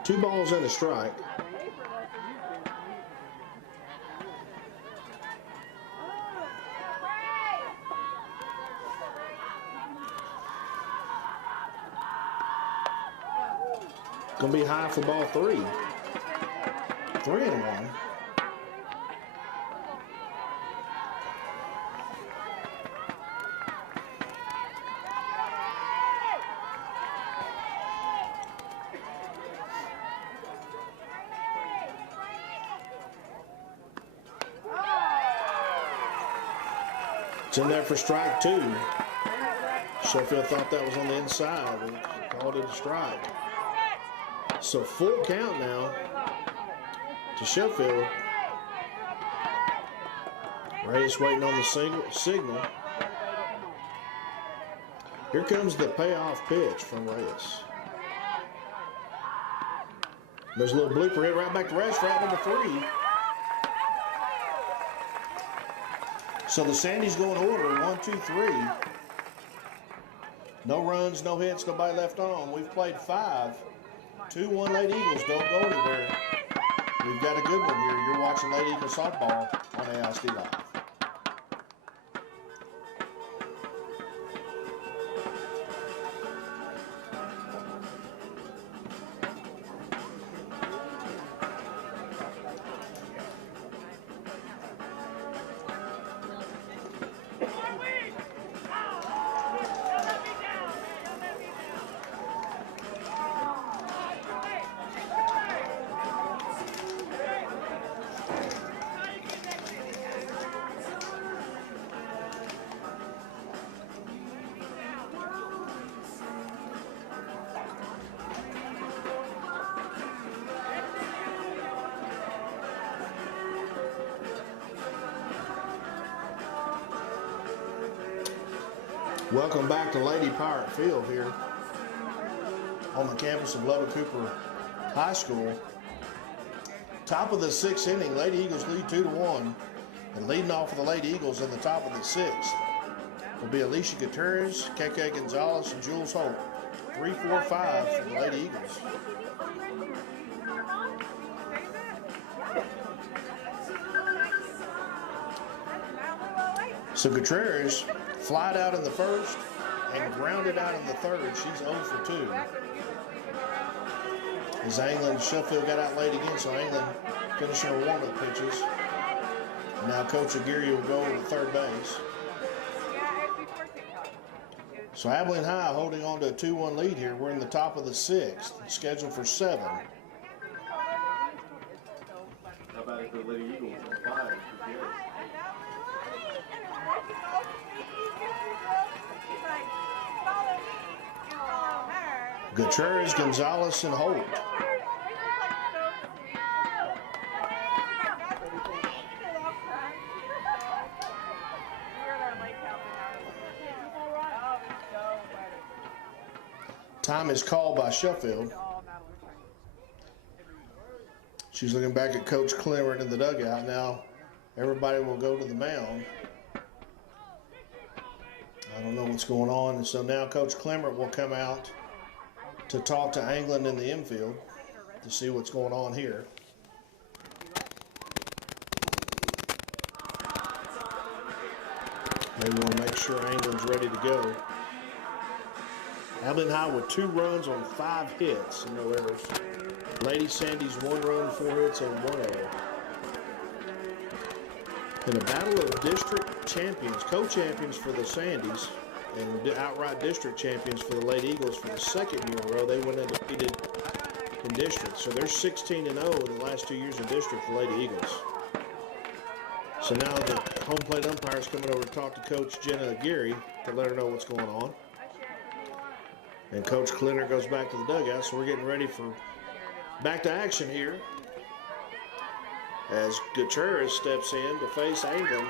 2 balls and a strike. Gonna be high for ball 3. 3-1. It's in there for strike 2. Sheffield thought that was on the inside and called it a strike. So full count now to Sheffield. Reyes waiting on the signal. Here comes the payoff pitch from Reyes. There's a little blooper hit right back to Reyes for out number 3. So the Sandies go in order, 1, 2, 3. No runs, no hits, nobody left on. We've played 5. 2-1 Lady Eagles, don't go anywhere. We've got a good one here. You're watching Lady Eagles softball on AISD Live. Welcome back to Lady Pirate Field here on the campus of Lubbock Cooper High School. Top of the 6th inning, Lady Eagles lead 2-1. And leading off for the Lady Eagles in the top of the 6th will be Alicia Gutierrez, KK Gonzalez, and Jules Holt. 3-4-5 for the Lady Eagles. So Gutierrez flied out in the first and grounded out in the third. She's 0 for 2. As England, Sheffield got out late again, so England finishing her warm-up pitches. And now Coach Aguirre will go to third base. So Abilene High holding on to a 2-1 lead here. We're in the top of the 6th, scheduled for 7. How about if the Lady Eagles on 5? Gutierrez, Gonzalez, and Holt. Time is called by Sheffield. She's looking back at Coach Clemmer in the dugout. Now everybody will go to the mound. I don't know what's going on. And so now Coach Clemmer will come out to talk to England in the infield to see what's going on here. They want to make sure England's ready to go. Abilene High with 2 runs on 5 hits and no errors. Lady Sandies 1 run, 4 hits, and 1 error. In a battle of district champions, co-champions for the Sandies, and outright district champions for the Lady Eagles for the 2nd year in a row, they went undefeated in district. So they're 16-0 in the last 2 years in district for Lady Eagles. So now the home plate umpire is coming over to talk to Coach Jenna Aguirre to let her know what's going on. And Coach Clinner goes back to the dugout, so we're getting ready for back to action here as Gutierrez steps in to face England.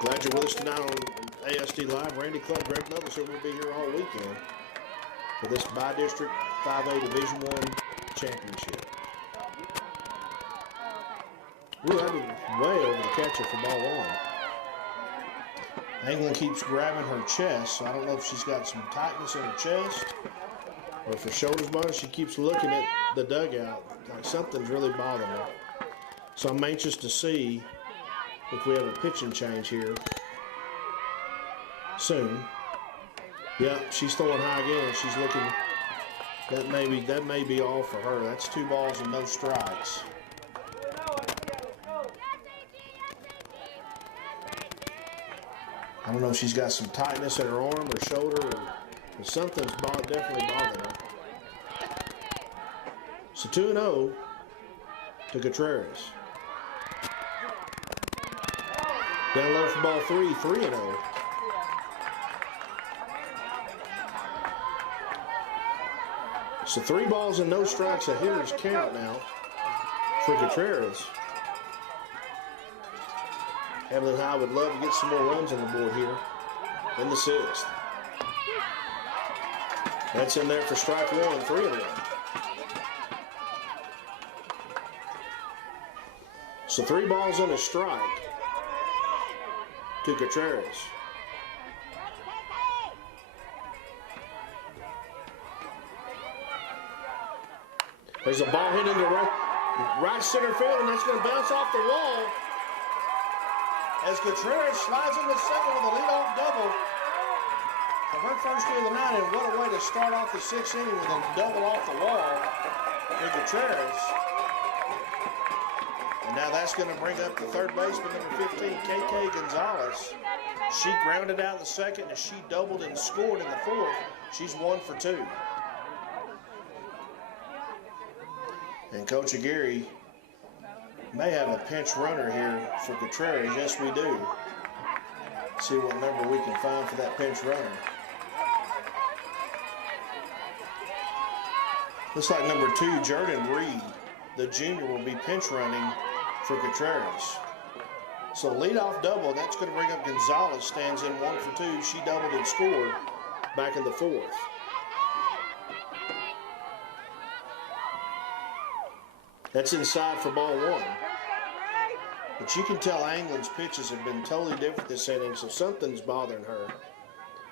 Glad you're with us tonight on ASD Live. Randy Club, Greg Nuthers, so we'll be here all weekend for this bi-district 5A Division I championship. Ooh, that was way over the catcher for ball 1. England keeps grabbing her chest, so I don't know if she's got some tightness in her chest or if her shoulder's bothering. She keeps looking at the dugout like something's really bothering her. So I'm anxious to see if we have a pitching change here soon. Yep, she's throwing high again. She's looking. That may be all for her. That's 2 balls and no strikes. I don't know if she's got some tightness in her arm or shoulder, or something's definitely bothering her. So 2-0 to Gutierrez. Down low for ball 3, 3-0. So 3 balls and no strikes, a hitter's count now for Gutierrez. Abilene High would love to get some more runs on the board here in the 6th. That's in there for strike 1, 3-1. So 3 balls and a strike to Gutierrez. There's a ball hit into right center field, and that's going to bounce off the wall as Gutierrez slides into second with a leadoff double for her first hit of the night. And what a way to start off the 6th inning with a double off the wall to Gutierrez. And now that's going to bring up the third baseman, number 15, KK Gonzalez. She grounded out in the 2nd, and she doubled and scored in the 4th. She's 1 for 2. And Coach Aguirre may have a pinch runner here for Gutierrez. Yes, we do. See what number we can find for that pinch runner. Looks like number 2, Jordan Reed, the junior, will be pinch running for Gutierrez. So leadoff double, that's going to bring up Gonzalez, stands in 1 for 2. She doubled and scored back in the 4th. That's inside for ball 1. But you can tell England's pitches have been totally different this inning, so something's bothering her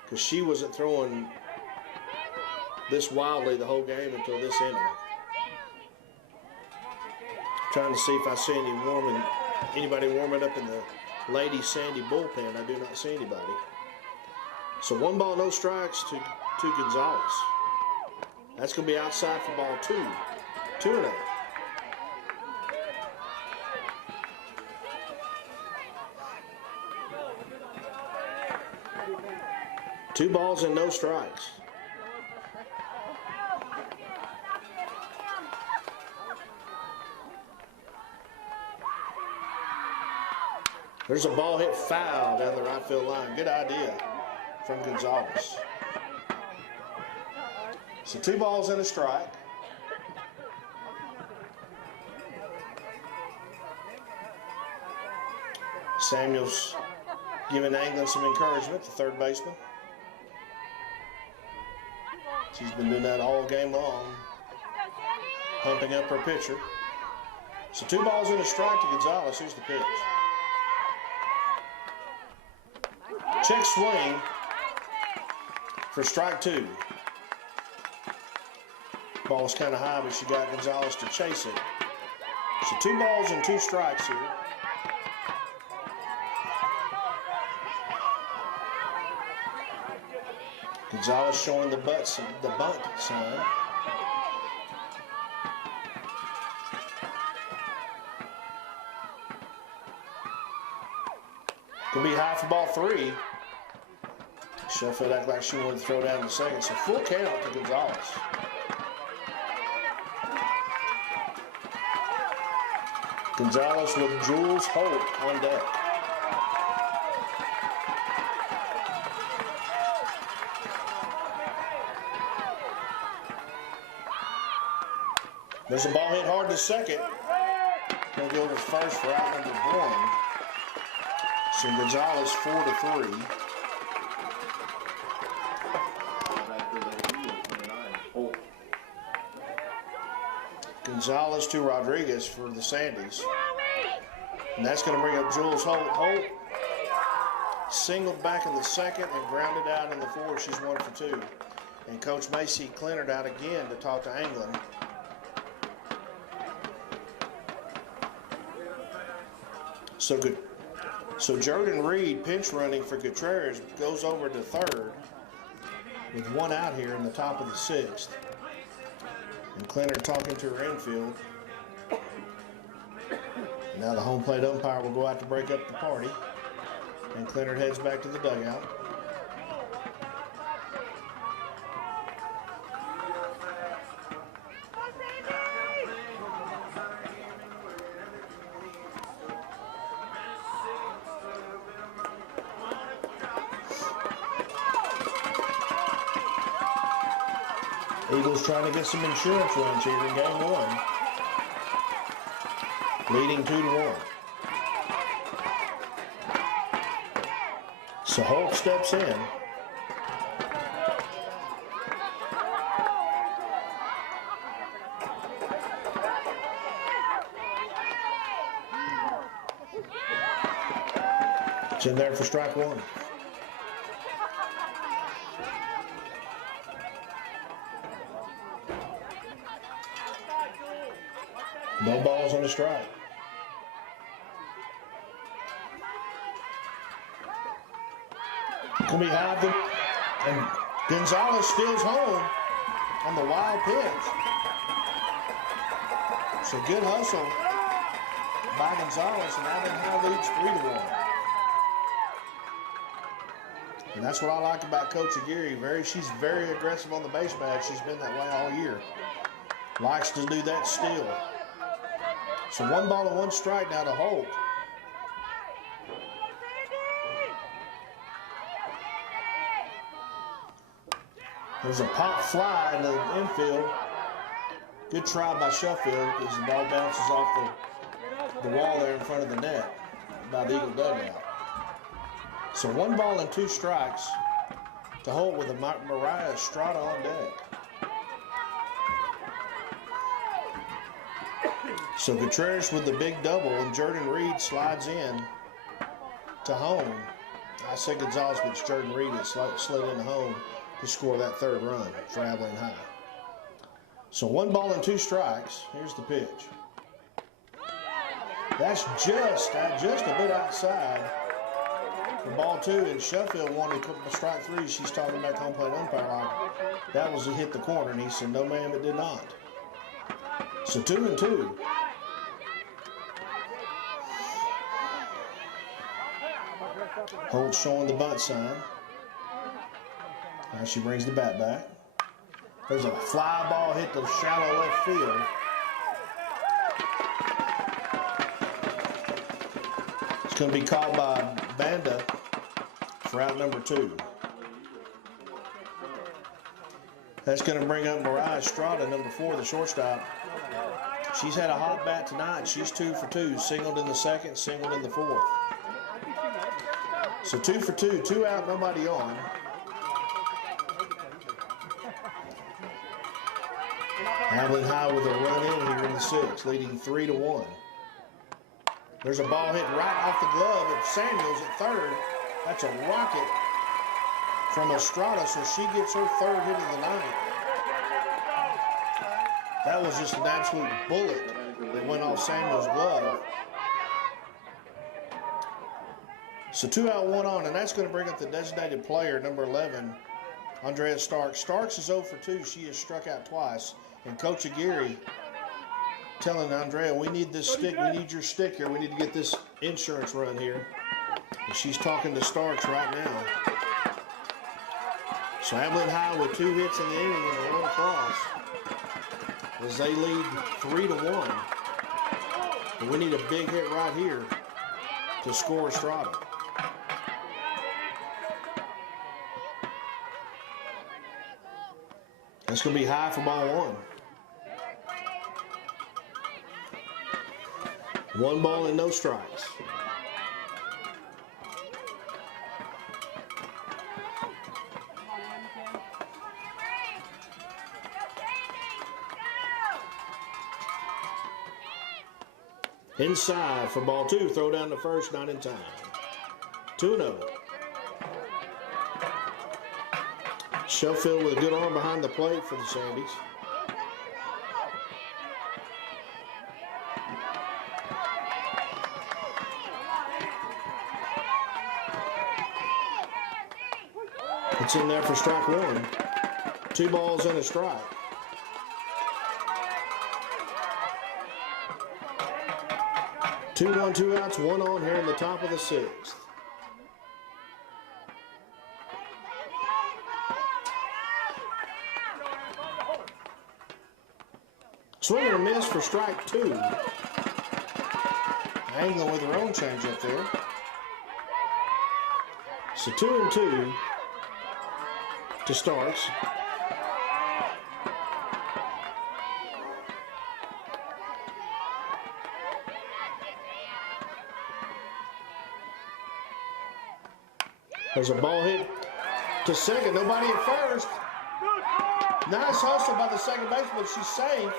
because she wasn't throwing this wildly the whole game until this inning. Trying to see if I see anybody warming up in the Lady Sandy bullpen. I do not see anybody. So 1 ball, no strikes to Gonzalez. That's going to be outside for ball 2. 2-0. Two balls and no strikes. There's a ball hit foul down the right field line. Good idea from Gonzalez. So 2 balls and a strike. Samuels giving Anglin some encouragement, the third baseman. She's been doing that all game long, pumping up her pitcher. So 2 balls and a strike to Gonzalez. Here's the pitch. Check swing for strike 2. Ball was kind of high, but she got Gonzalez to chase it. So 2 balls and 2 strikes here. Gonzalez showing the bunt sign. Could be high for ball 3. Sheffield acted like she wanted to throw down the second. So full count to Gonzalez. Gonzalez with Jules Holt on deck. There's a ball hit hard to second. Going to go over first for out number 1. So Gonzalez 4-3. Gonzalez to Rodriguez for the Sandies. And that's going to bring up Jules Holt. Holt singled back in the second and grounded out in the fourth. She's 1 for 2. And Coach Macy cleared out again to talk to Anglin. So good. So Jordan Reed, pinch running for Gutierrez, goes over to third with 1 out here in the top of the 6th. And Clinton talking to her infield. Now the home plate umpire will go out to break up the party. And Clinton heads back to the dugout. Eagles trying to get some insurance runs here in game 1. Leading 2-1. So Holt steps in. It's in there for strike 1. No balls on the strike. Can be high, and Gonzalez steals home on the wild pitch. So good hustle by Gonzalez, and now High leads 3-1. And that's what I like about Coach Aguirre. She's very aggressive on the base bag. She's been that way all year. Likes to do that still. So 1 ball and 1 strike now to Holt. There's a pop fly in the infield. Good try by Sheffield as the ball bounces off the wall there in front of the net by the Eagle dugout. So 1 ball and 2 strikes to Holt with a Mariah Estrada on deck. So Gutierrez with the big double, and Jordan Reed slides in to home. I said Gonzalez, but it's Jordan Reed that slid into home to score that 3rd run for Abilene High. So 1 ball and 2 strikes. Here's the pitch. That's just a bit outside. for ball 2, and Sheffield wanted to strike 3. She's talking about the home plate umpire like that was a hit the corner, and he said, no, ma'am, it did not. So 2-2. Holt showing the bunt sign. Now she brings the bat back. There's a fly ball hit to shallow left field. It's going to be caught by Banda for out number 2. That's going to bring up Mariah Estrada, number 4, the shortstop. She's had a hot bat tonight. She's 2 for 2, singled in the second, singled in the fourth. So 2 for 2, 2 out, nobody on. Abilene High with a run in here in the 6th, leading 3-1. There's a ball hit right off the glove of Samuels at third. That's a rocket from Estrada, so she gets her 3rd hit of the night. That was just an absolute bullet that went off Samuels' glove. So 2 out, 1 on, and that's going to bring up the designated player, number 11, Andrea Starks. Starks is 0 for 2. She has struck out twice. And Coach Aguirre telling Andrea, we need this stick. We need your stick here. We need to get this insurance run here. And she's talking to Starks right now. So Abilene High with 2 hits in the inning and a 1 across as they lead 3-1. But we need a big hit right here to score Estrada. That's going to be high for ball 1. 1 ball and no strikes. Inside for ball 2. Throw down the first, not in time. 2-0. Sheffield with a good arm behind the plate for the Sandies. It's in there for strike 1. 2 balls and a strike. Two 1, 2 outs, 1 on here in the top of the 6th. Swing and a miss for strike 2. Angling with her own changeup there. So 2-2 to Starks. There's a ball hit to second. Nobody at first. Nice hustle by the second baseman. She's safe.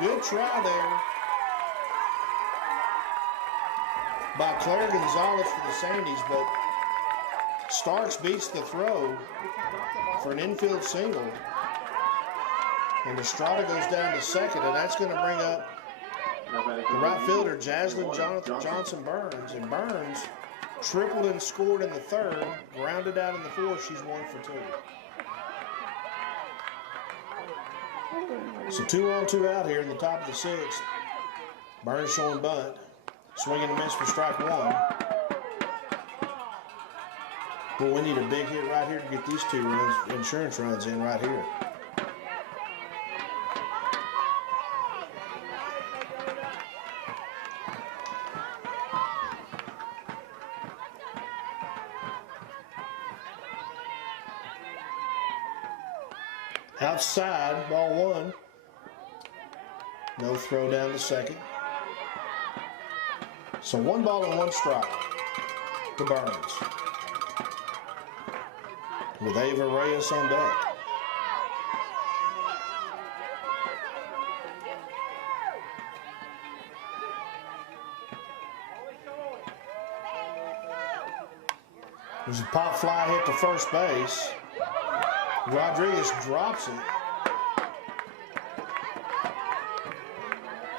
Good try there by Claire Gonzalez for the Sandies, but Starks beats the throw for an infield single. And Estrada goes down to second, and that's going to bring up the right fielder, Jaslyn Johnson Burns. And Burns tripled and scored in the 3rd, grounded out in the 4th. She's 1 for 2. So 2 on, 2 out here in the top of the 6th. Burns showing bunt. Swing and a miss for strike 1. Well, we need a big hit right here to get these 2 runs, insurance runs in right here. Outside, ball 1. No throw down to second. So 1 ball and 1 strike to Burns. With Ava Reyes on deck. There's a pop fly hit to first base. Rodriguez drops it.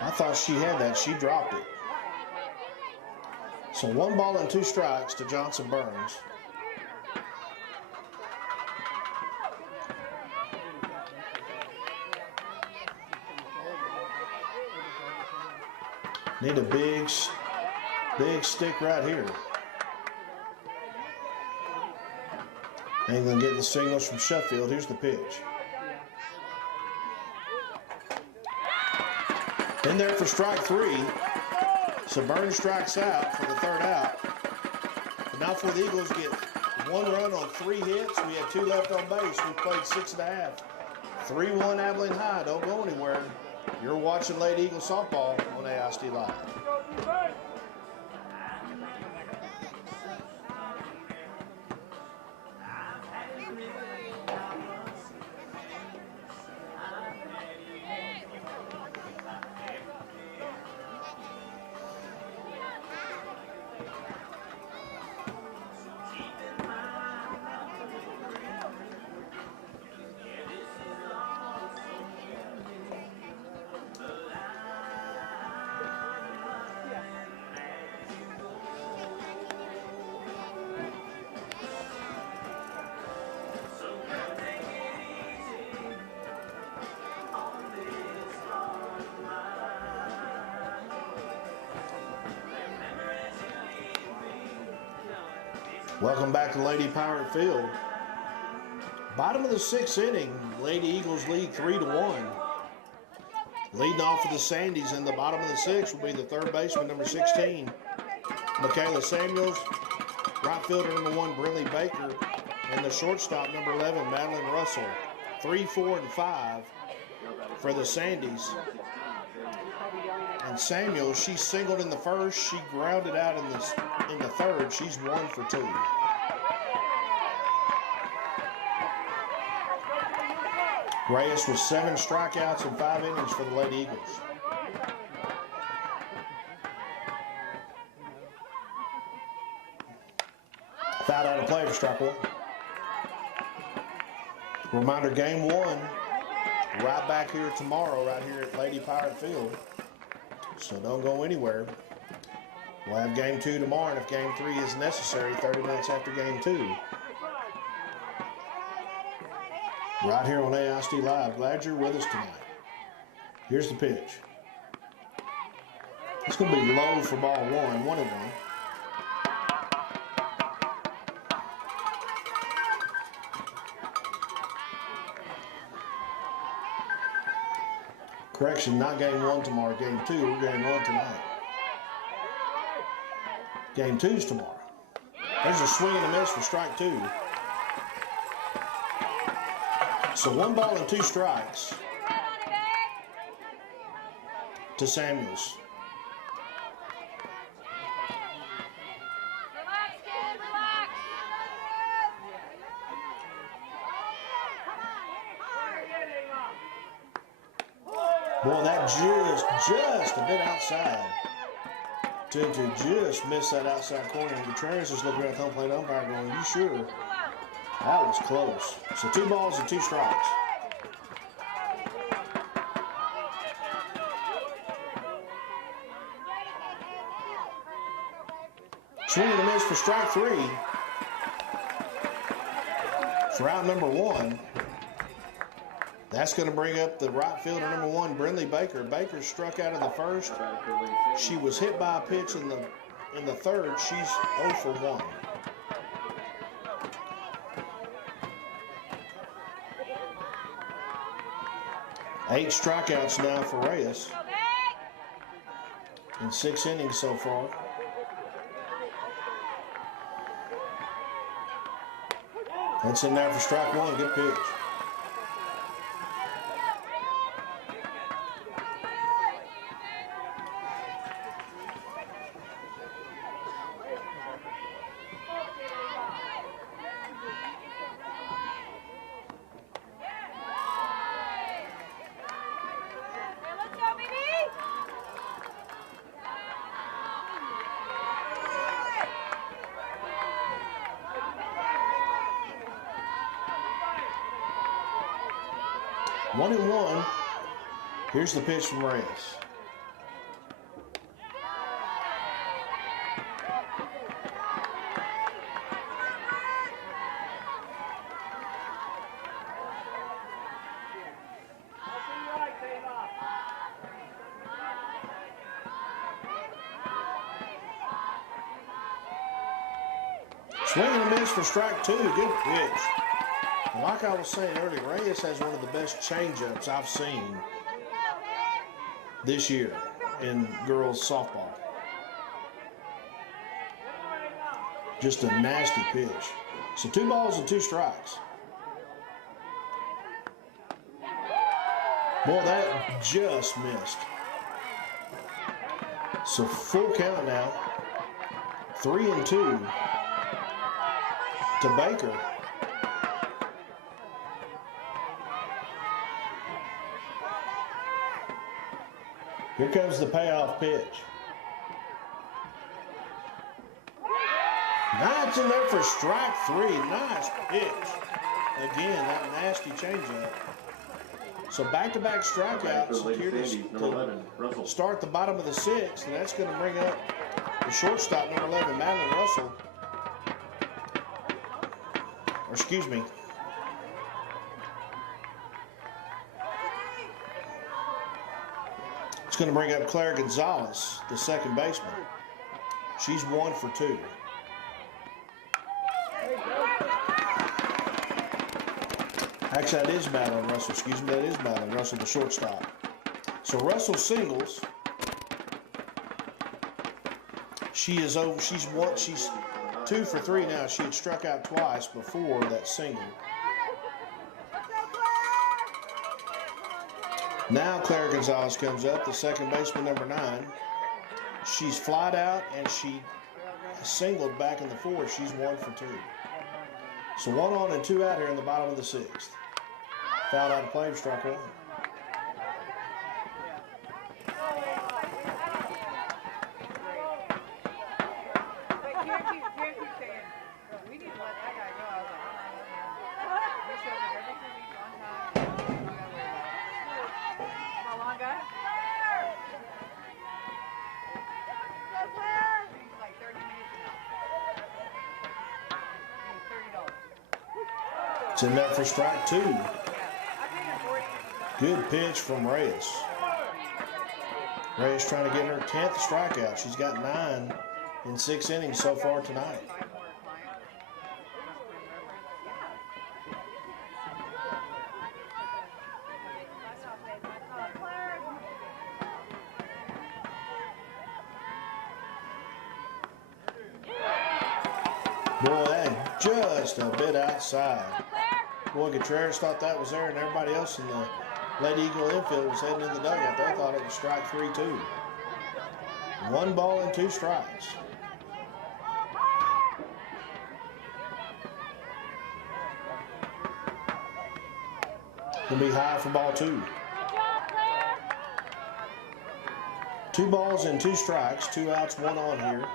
I thought she had that. She dropped it. So 1 ball and 2 strikes to Johnson Burns. Need a big stick right here. Ain't gonna get the signals from Sheffield. Here's the pitch. In there for strike 3. So Burns strikes out for the 3rd out. But now for the Eagles get 1 run on 3 hits. We had 2 left on base. We played 6 1/2. 3-1 Abilene High. Don't go anywhere. You're watching Lady Eagle softball on AISD Live. Welcome back to Lady Pirate Field. Bottom of the 6th inning, Lady Eagles lead 3-1. Leading off of the Sandies in the bottom of the 6th will be the 3rd baseman, number 16, Michaela Samuels, right fielder, number 1, Brinley Baker, and the shortstop, number 11, Madeline Russell. 3, 4, and 5 for the Sandies. And Samuels, she singled in the 1st. She grounded out in the 3rd. She's 1 for 2. Reyes with 7 strikeouts in 5 innings for the Lady Eagles. Foul out of play for strike 1. Reminder, game 1, right back here tomorrow, right here at Lady Pirate Field. So don't go anywhere. We'll have game 2 tomorrow, and if game 3 is necessary, 30 minutes after game 2. Right here on AISD Live. Glad you're with us tonight. Here's the pitch. It's going to be low for ball 1, 1-1. Correction, not game 1 tomorrow, game 2. We're game 1 tonight. Game 2's tomorrow. There's a swing and a miss for strike 2. So 1 ball and 2 strikes to Samuels. Boy, that just a bit outside. To just miss that outside corner. And Contreras is looking at the home plate umpire going, "You sure?" That was close. So 2 balls and 2 strikes. Swing and a miss for strike 3. For out number 1. That's going to bring up the right fielder, number 1, Brinley Baker. Baker struck out in the 1st. She was hit by a pitch in the 3rd. She's 0 for 1. Eight strikeouts now for Reyes in 6 innings so far. That's in there for strike 1. Good pitch. One and one. Here's the pitch from Reyes. Swing and a miss for strike 2. Good pitch. And like I was saying earlier, Reyes has one of the best changeups I've seen this year in girls softball. Just a nasty pitch. So 2 balls and 2 strikes. Boy, that just missed. So full count now. 3-2 to Baker. Here comes the payoff pitch. That's in there for strike 3. Nice pitch. Again, that nasty changeup. So back-to-back strikeouts here to start the bottom of the 6th, and that's going to bring up the shortstop, number 11, Madeline Russell. Or excuse me. It's going to bring up Claire Gonzalez, the second baseman. She's 1 for 2. Actually, that is Madeline Russell. Excuse me, that is Madeline Russell, the shortstop. So Russell singles. She's 2 for 3 now. She had struck out twice before that single. Now Claire Gonzalez comes up, the second baseman, number 9. She's flied out and she singled back in the 4th. She's 1 for 2. So 1 on and 2 out here in the bottom of the 6th. Fouled out of play, strike 1. It's in there for strike 2. Good pitch from Reyes. Reyes trying to get her 10th strikeout. She's got 9 in 6 innings so far tonight. Boy, that just a bit outside. Boy, Contreras thought that was there, and everybody else in the Lady Eagle infield was heading in the dugout. They thought it was strike 3-2. 1 ball and 2 strikes. Gonna be high for ball 2. 2 balls and 2 strikes. 2 outs, 1 on here.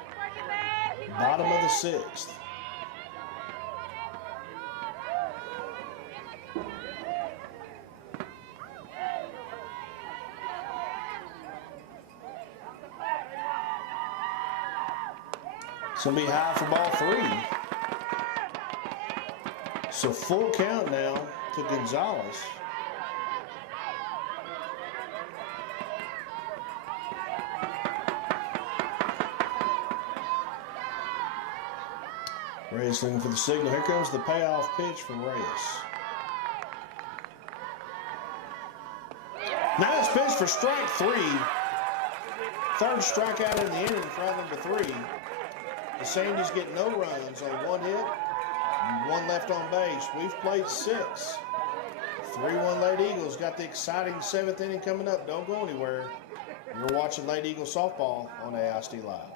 Bottom of the 6th. It's going to be high for ball 3. So full count now to Gonzalez. Reyes looking for the signal. Here comes the payoff pitch from Reyes. Nice pitch for strike 3. 3rd strikeout in the inning for out number 3. The Sandies get no runs on 1 hit, 1 left on base. We've played 6. 3-1 Lady Eagles. Got the exciting 7th inning coming up. Don't go anywhere. You're watching Lady Eagles softball on AISD Live.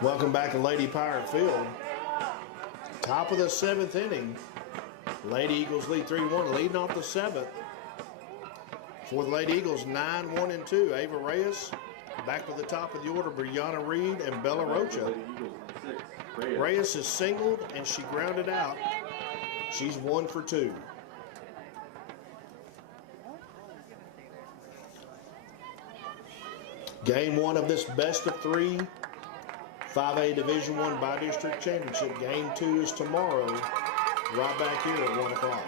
Welcome back to Lady Pirate Field. Top of the 7th inning. Lady Eagles lead 3-1, leading off the 7th. For the Lady Eagles, 9-1-2. Ava Reyes, Back to the top of the order, Brianna Reed and Bella Rocha. Lady Eagles on 6. Reyes is singled and she grounded out. She's 1 for 2. Game 1 of this best of 3 5A Division I by-district championship. Game 2 is tomorrow, right back here at 1 o'clock.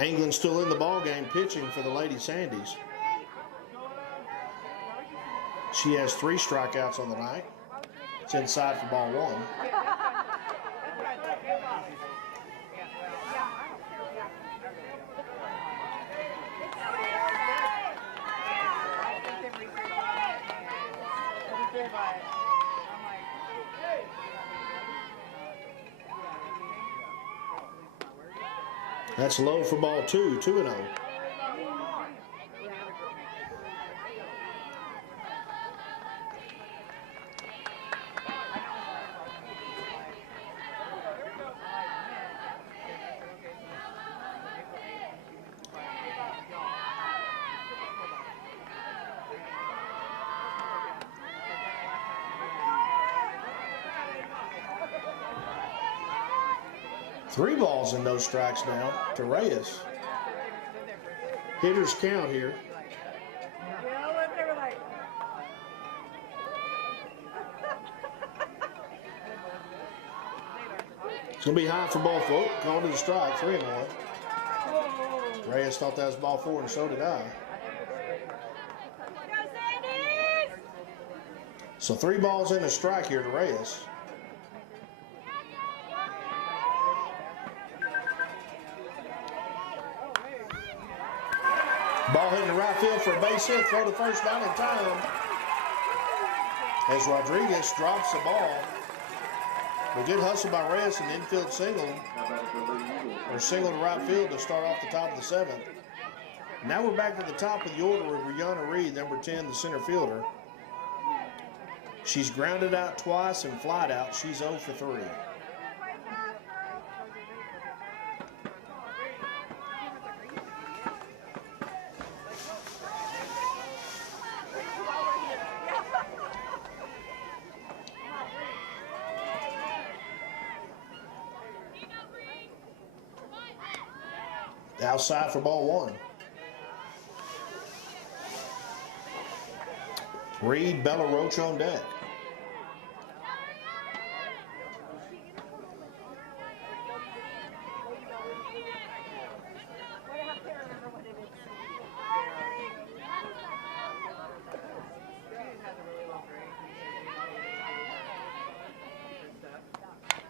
England still in the ball game, pitching for the Lady Sandies. She has 3 strikeouts on the night. It's inside for ball 1. That's low for ball 2, 2-0. Three balls and no strikes now to Reyes. Hitters count here. It's going to be high for ball 4. Called to the strike, 3-1. Reyes thought that was ball 4, and so did I. So 3 balls and a strike here to Reyes. Ball hitting the right field for a base hit. Throw to first down in time. As Rodriguez drops the ball. A good hustle by Reyes, an infield single. Or single to right field to start off the top of the 7th. Now we're back to the top of the order with Brianna Reed, number 10, the center fielder. She's grounded out twice and flied out. She's 0 for 3. Outside for ball 1. Reed, Bella Roach on deck.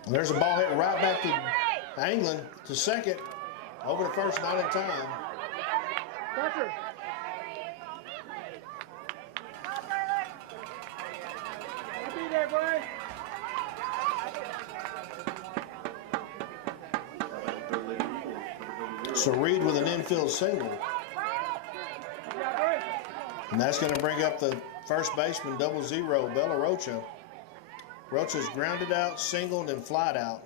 There's a ball hit right back to England to second. Over the first, not in time. Catcher. Be there, boy. So Reed with an infield single. And that's going to bring up the first baseman, 0-0, Bella Rocha. Rocha's grounded out, singled, and flied out.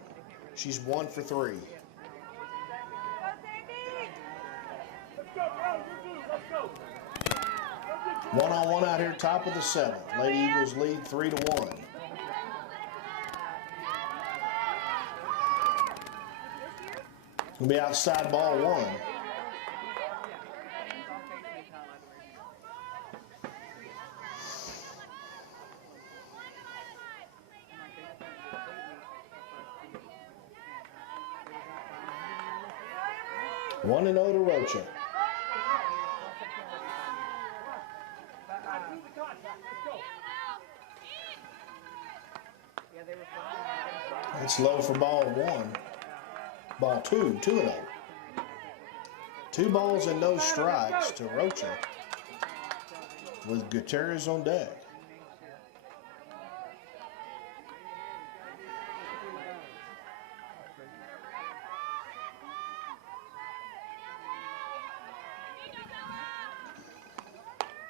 She's 1 for 3. One-on-one out here, top of the 7th. Lady Eagles lead 3-1. It'll be outside ball 1. One and 0 to Rocha. It's low for ball 1. Ball 2, 2-0. 2 balls and no strikes to Rocha with Gutierrez on deck.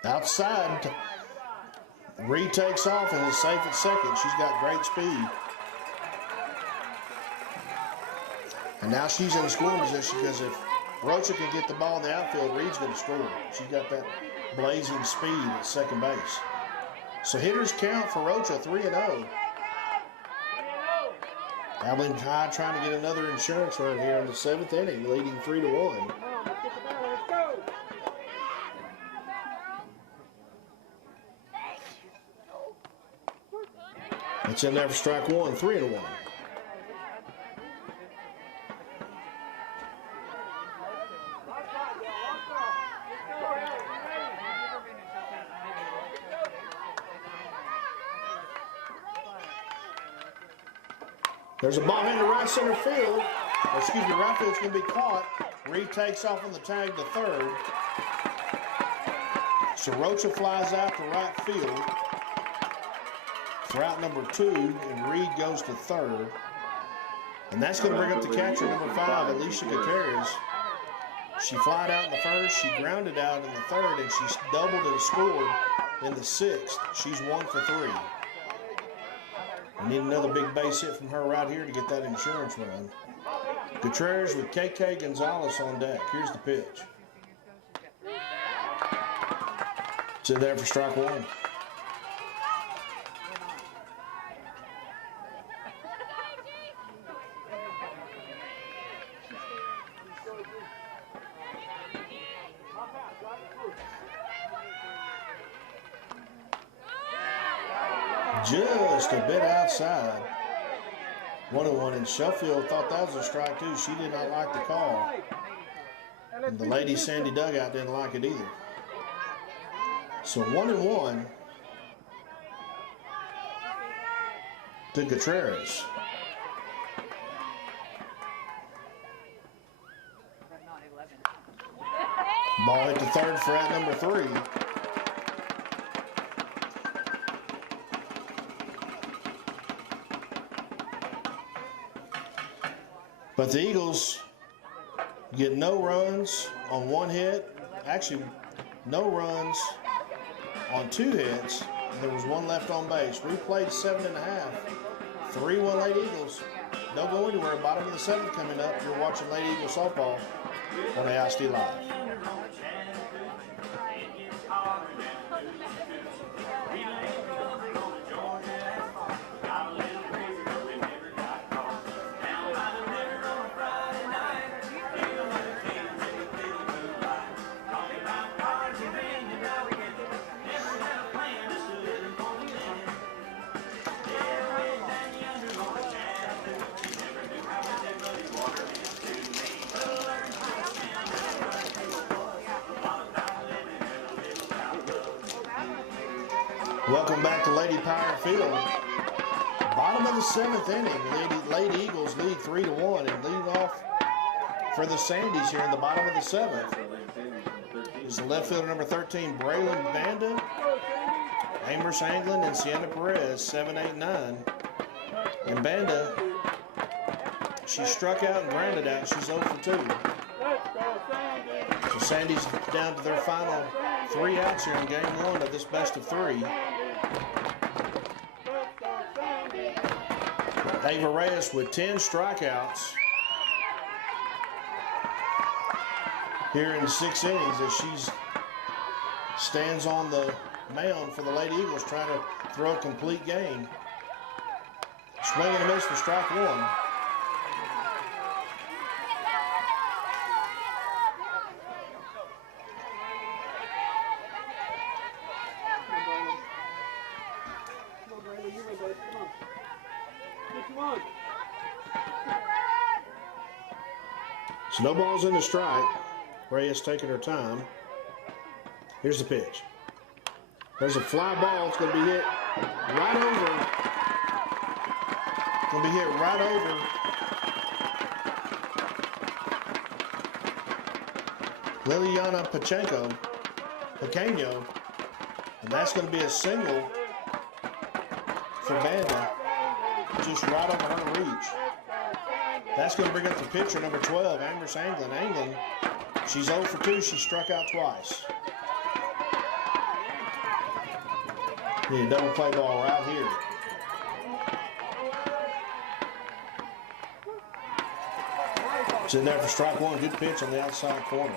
Outside, Reed takes off and is safe at second. She's got great speed. And now she's in scoring position because if Rocha can get the ball in the outfield, Reed's going to score. She's got that blazing speed at second base. So hitters count for Rocha 3-0. Abilene High trying to get another insurance run here in the 7th inning, leading 3-1. It's in there for strike one, 3-1. There's a ball hit to right center field. Or excuse me, right field's going to be caught. Reed takes off on the tag to third. So Rocha flies out to right field for out number 2, and Reed goes to third. And that's going to bring up the catcher, number 5, Alicia Gutierrez. She flied out in the first, she grounded out in the third, and she doubled and scored in the 6th. She's 1 for 3. We need another big base hit from her right here to get that insurance run. Gutierrez with KK Gonzalez on deck. Here's the pitch. It's in there for strike one. Just a bit outside. 1-1, and Sheffield thought that was a strike too. She did not like the call. And the lady Sandy dugout didn't like it either. So 1-1 to Gutierrez. Ball hit to third for at number 3. But the Eagles get no runs on 1 hit. Actually, no runs on 2 hits. There was 1 left on base. We played 7.5. 3-1 Lady Eagles. Don't go anywhere. Bottom of the 7th coming up. You're watching Lady Eagles softball on AISD Live. Welcome back to Lady Power Field. Bottom of the 7th inning. Lady Eagles lead 3-1 and lead off for the Sandies here in the bottom of the 7th. Is the left fielder number 13, Braylon Banda, Amherst Anglin, and Sienna Perez, 7, 8, 9. And Banda, she struck out and grounded out. She's 0 for 2. So Sandy's down to their final 3 outs here in game 1 of this best of 3. Ava Reyes with 10 strikeouts here in 6 innings as she stands on the mound for the Lady Eagles trying to throw a complete game. Swing and a miss for strike 1. So no balls in the strike. Reyes taking her time. Here's the pitch. There's a fly ball. It's going to be hit right over. Going to be hit right over Liliana Pequeño. And that's going to be a single for Banda. Just right over her reach. That's going to bring up the pitcher, number 12, Amherst Anglin. Anglin, she's 0 for 2. She struck out twice. Need a double play ball right here. It's in there for strike one. Good pitch on the outside corner.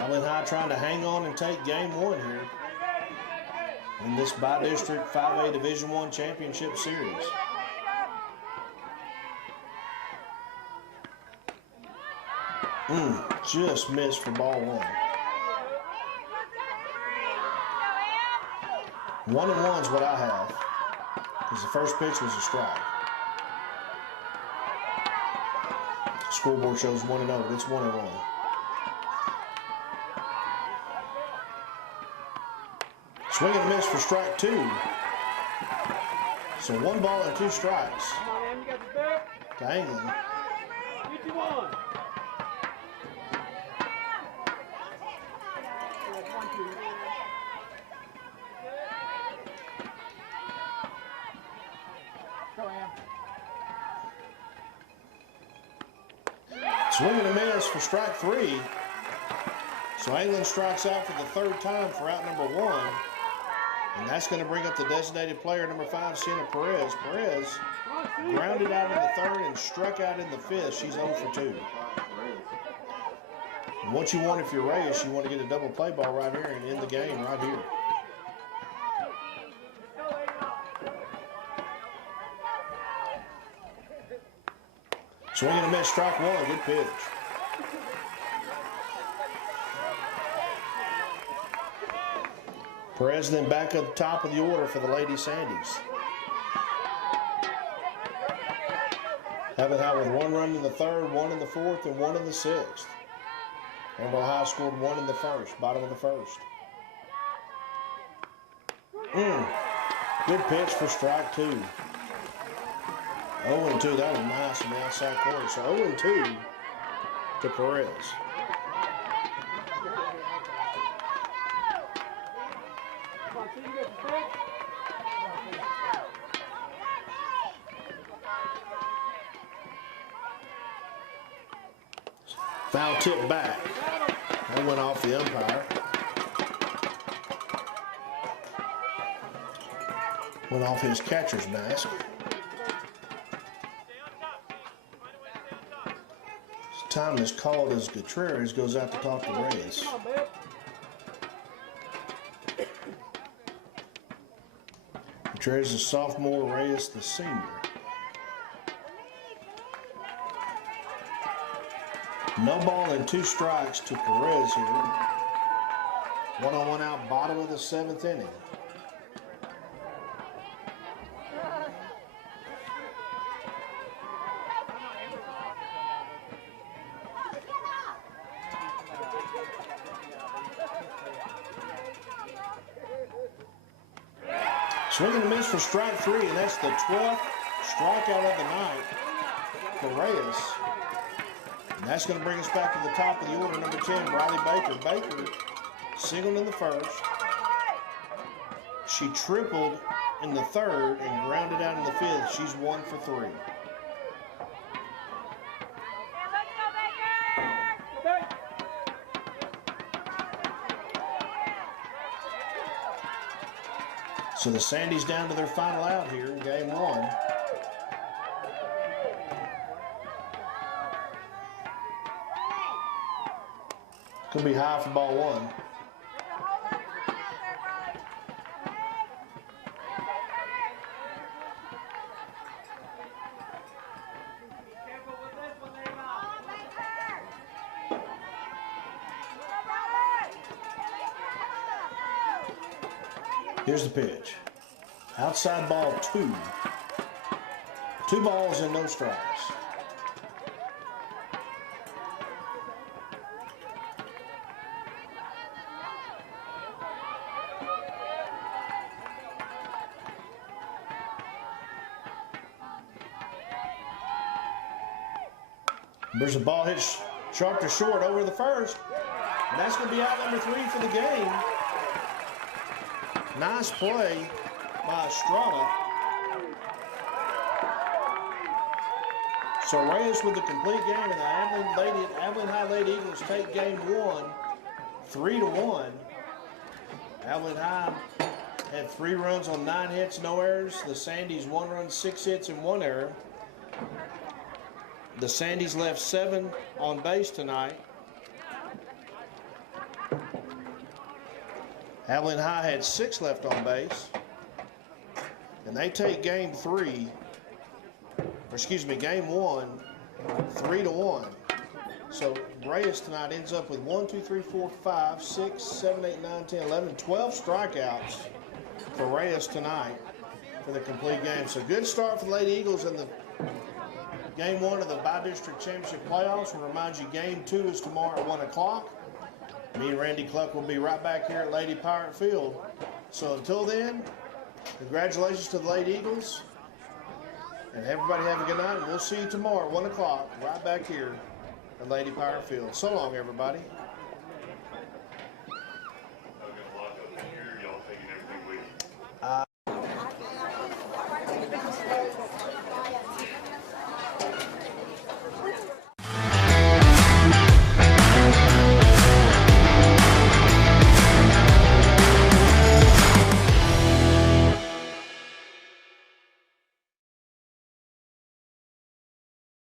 Abilene High trying to hang on and take game one here in this by-district 5A Division I championship series. Just missed for ball one. 1-1's what I have, because the first pitch was a strike. Scoreboard shows 1-0, but it's 1-1. Swing and a miss for strike two. So 1 ball and 2 strikes to England. 51. Swing and a miss for strike three. So England strikes out for the 3rd time for out number 1. And that's going to bring up the designated player number 5, Sienna Perez. Perez grounded out in the 3rd and struck out in the 5th. She's 0 for 2. And what you want if you're Reyes, you want to get a double play ball right here and end the game right here. Swing and a miss, strike one. Good pitch. Perez then back at the top of the order for the Lady Sandies. Abilene High with 1 run in the 3rd, 1 in the 4th, and 1 in the 6th. Amarillo High scored 1 in the 1st, bottom of the 1st. Good pitch for strike 2. 0-2, that was nice on the outside corner. So 0-2 to Perez. Foul tip back. That went off the umpire. Went off his catcher's mask. Time is called as Gutierrez goes out to talk to Reyes. Gutierrez is sophomore, Reyes the senior. No ball and 2 strikes to Perez here. 1-1 out, bottom of the 7th inning. Swing and a miss for strike 3, and that's the 12th strikeout of the night for Reyes. And that's going to bring us back to the top of the order, number 10, Briley Baker. Baker singled in the 1st. She tripled in the 3rd and grounded out in the 5th. She's 1 for 3. So the Sandies down to their final out here in game 1. Could be high for ball 1. Here's the pitch. Outside ball 2. 2 balls and no strikes. There's a ball hit sharp to short over the 1st. And that's going to be out number 3 for the game. Nice play by Estrada. So Reyes with the complete game, and the Abilene High Lady Eagles take game 1, 3-1. Abilene High had 3 runs on 9 hits, no errors. The Sandies 1 run, 6 hits, and 1 error. The Sandies left 7 on base tonight. Abilene High had 6 left on base. And they take game 1, 3-1. So Reyes tonight ends up with 1, 2, 3, 4, 5, 6, 7, 8, 9, 10, 11, 12 strikeouts for Reyes tonight for the complete game. So good start for the Lady Eagles in the game 1 of the Bi-District Championship Playoffs. We'll remind you game 2 is tomorrow at 1 o'clock. Me and Randy Cluck will be right back here at Lady Pirate Field. So until then, congratulations to the Lady Eagles. And everybody have a good night. And we'll see you tomorrow at 1 o'clock right back here at Lady Pirate Field. So long, everybody.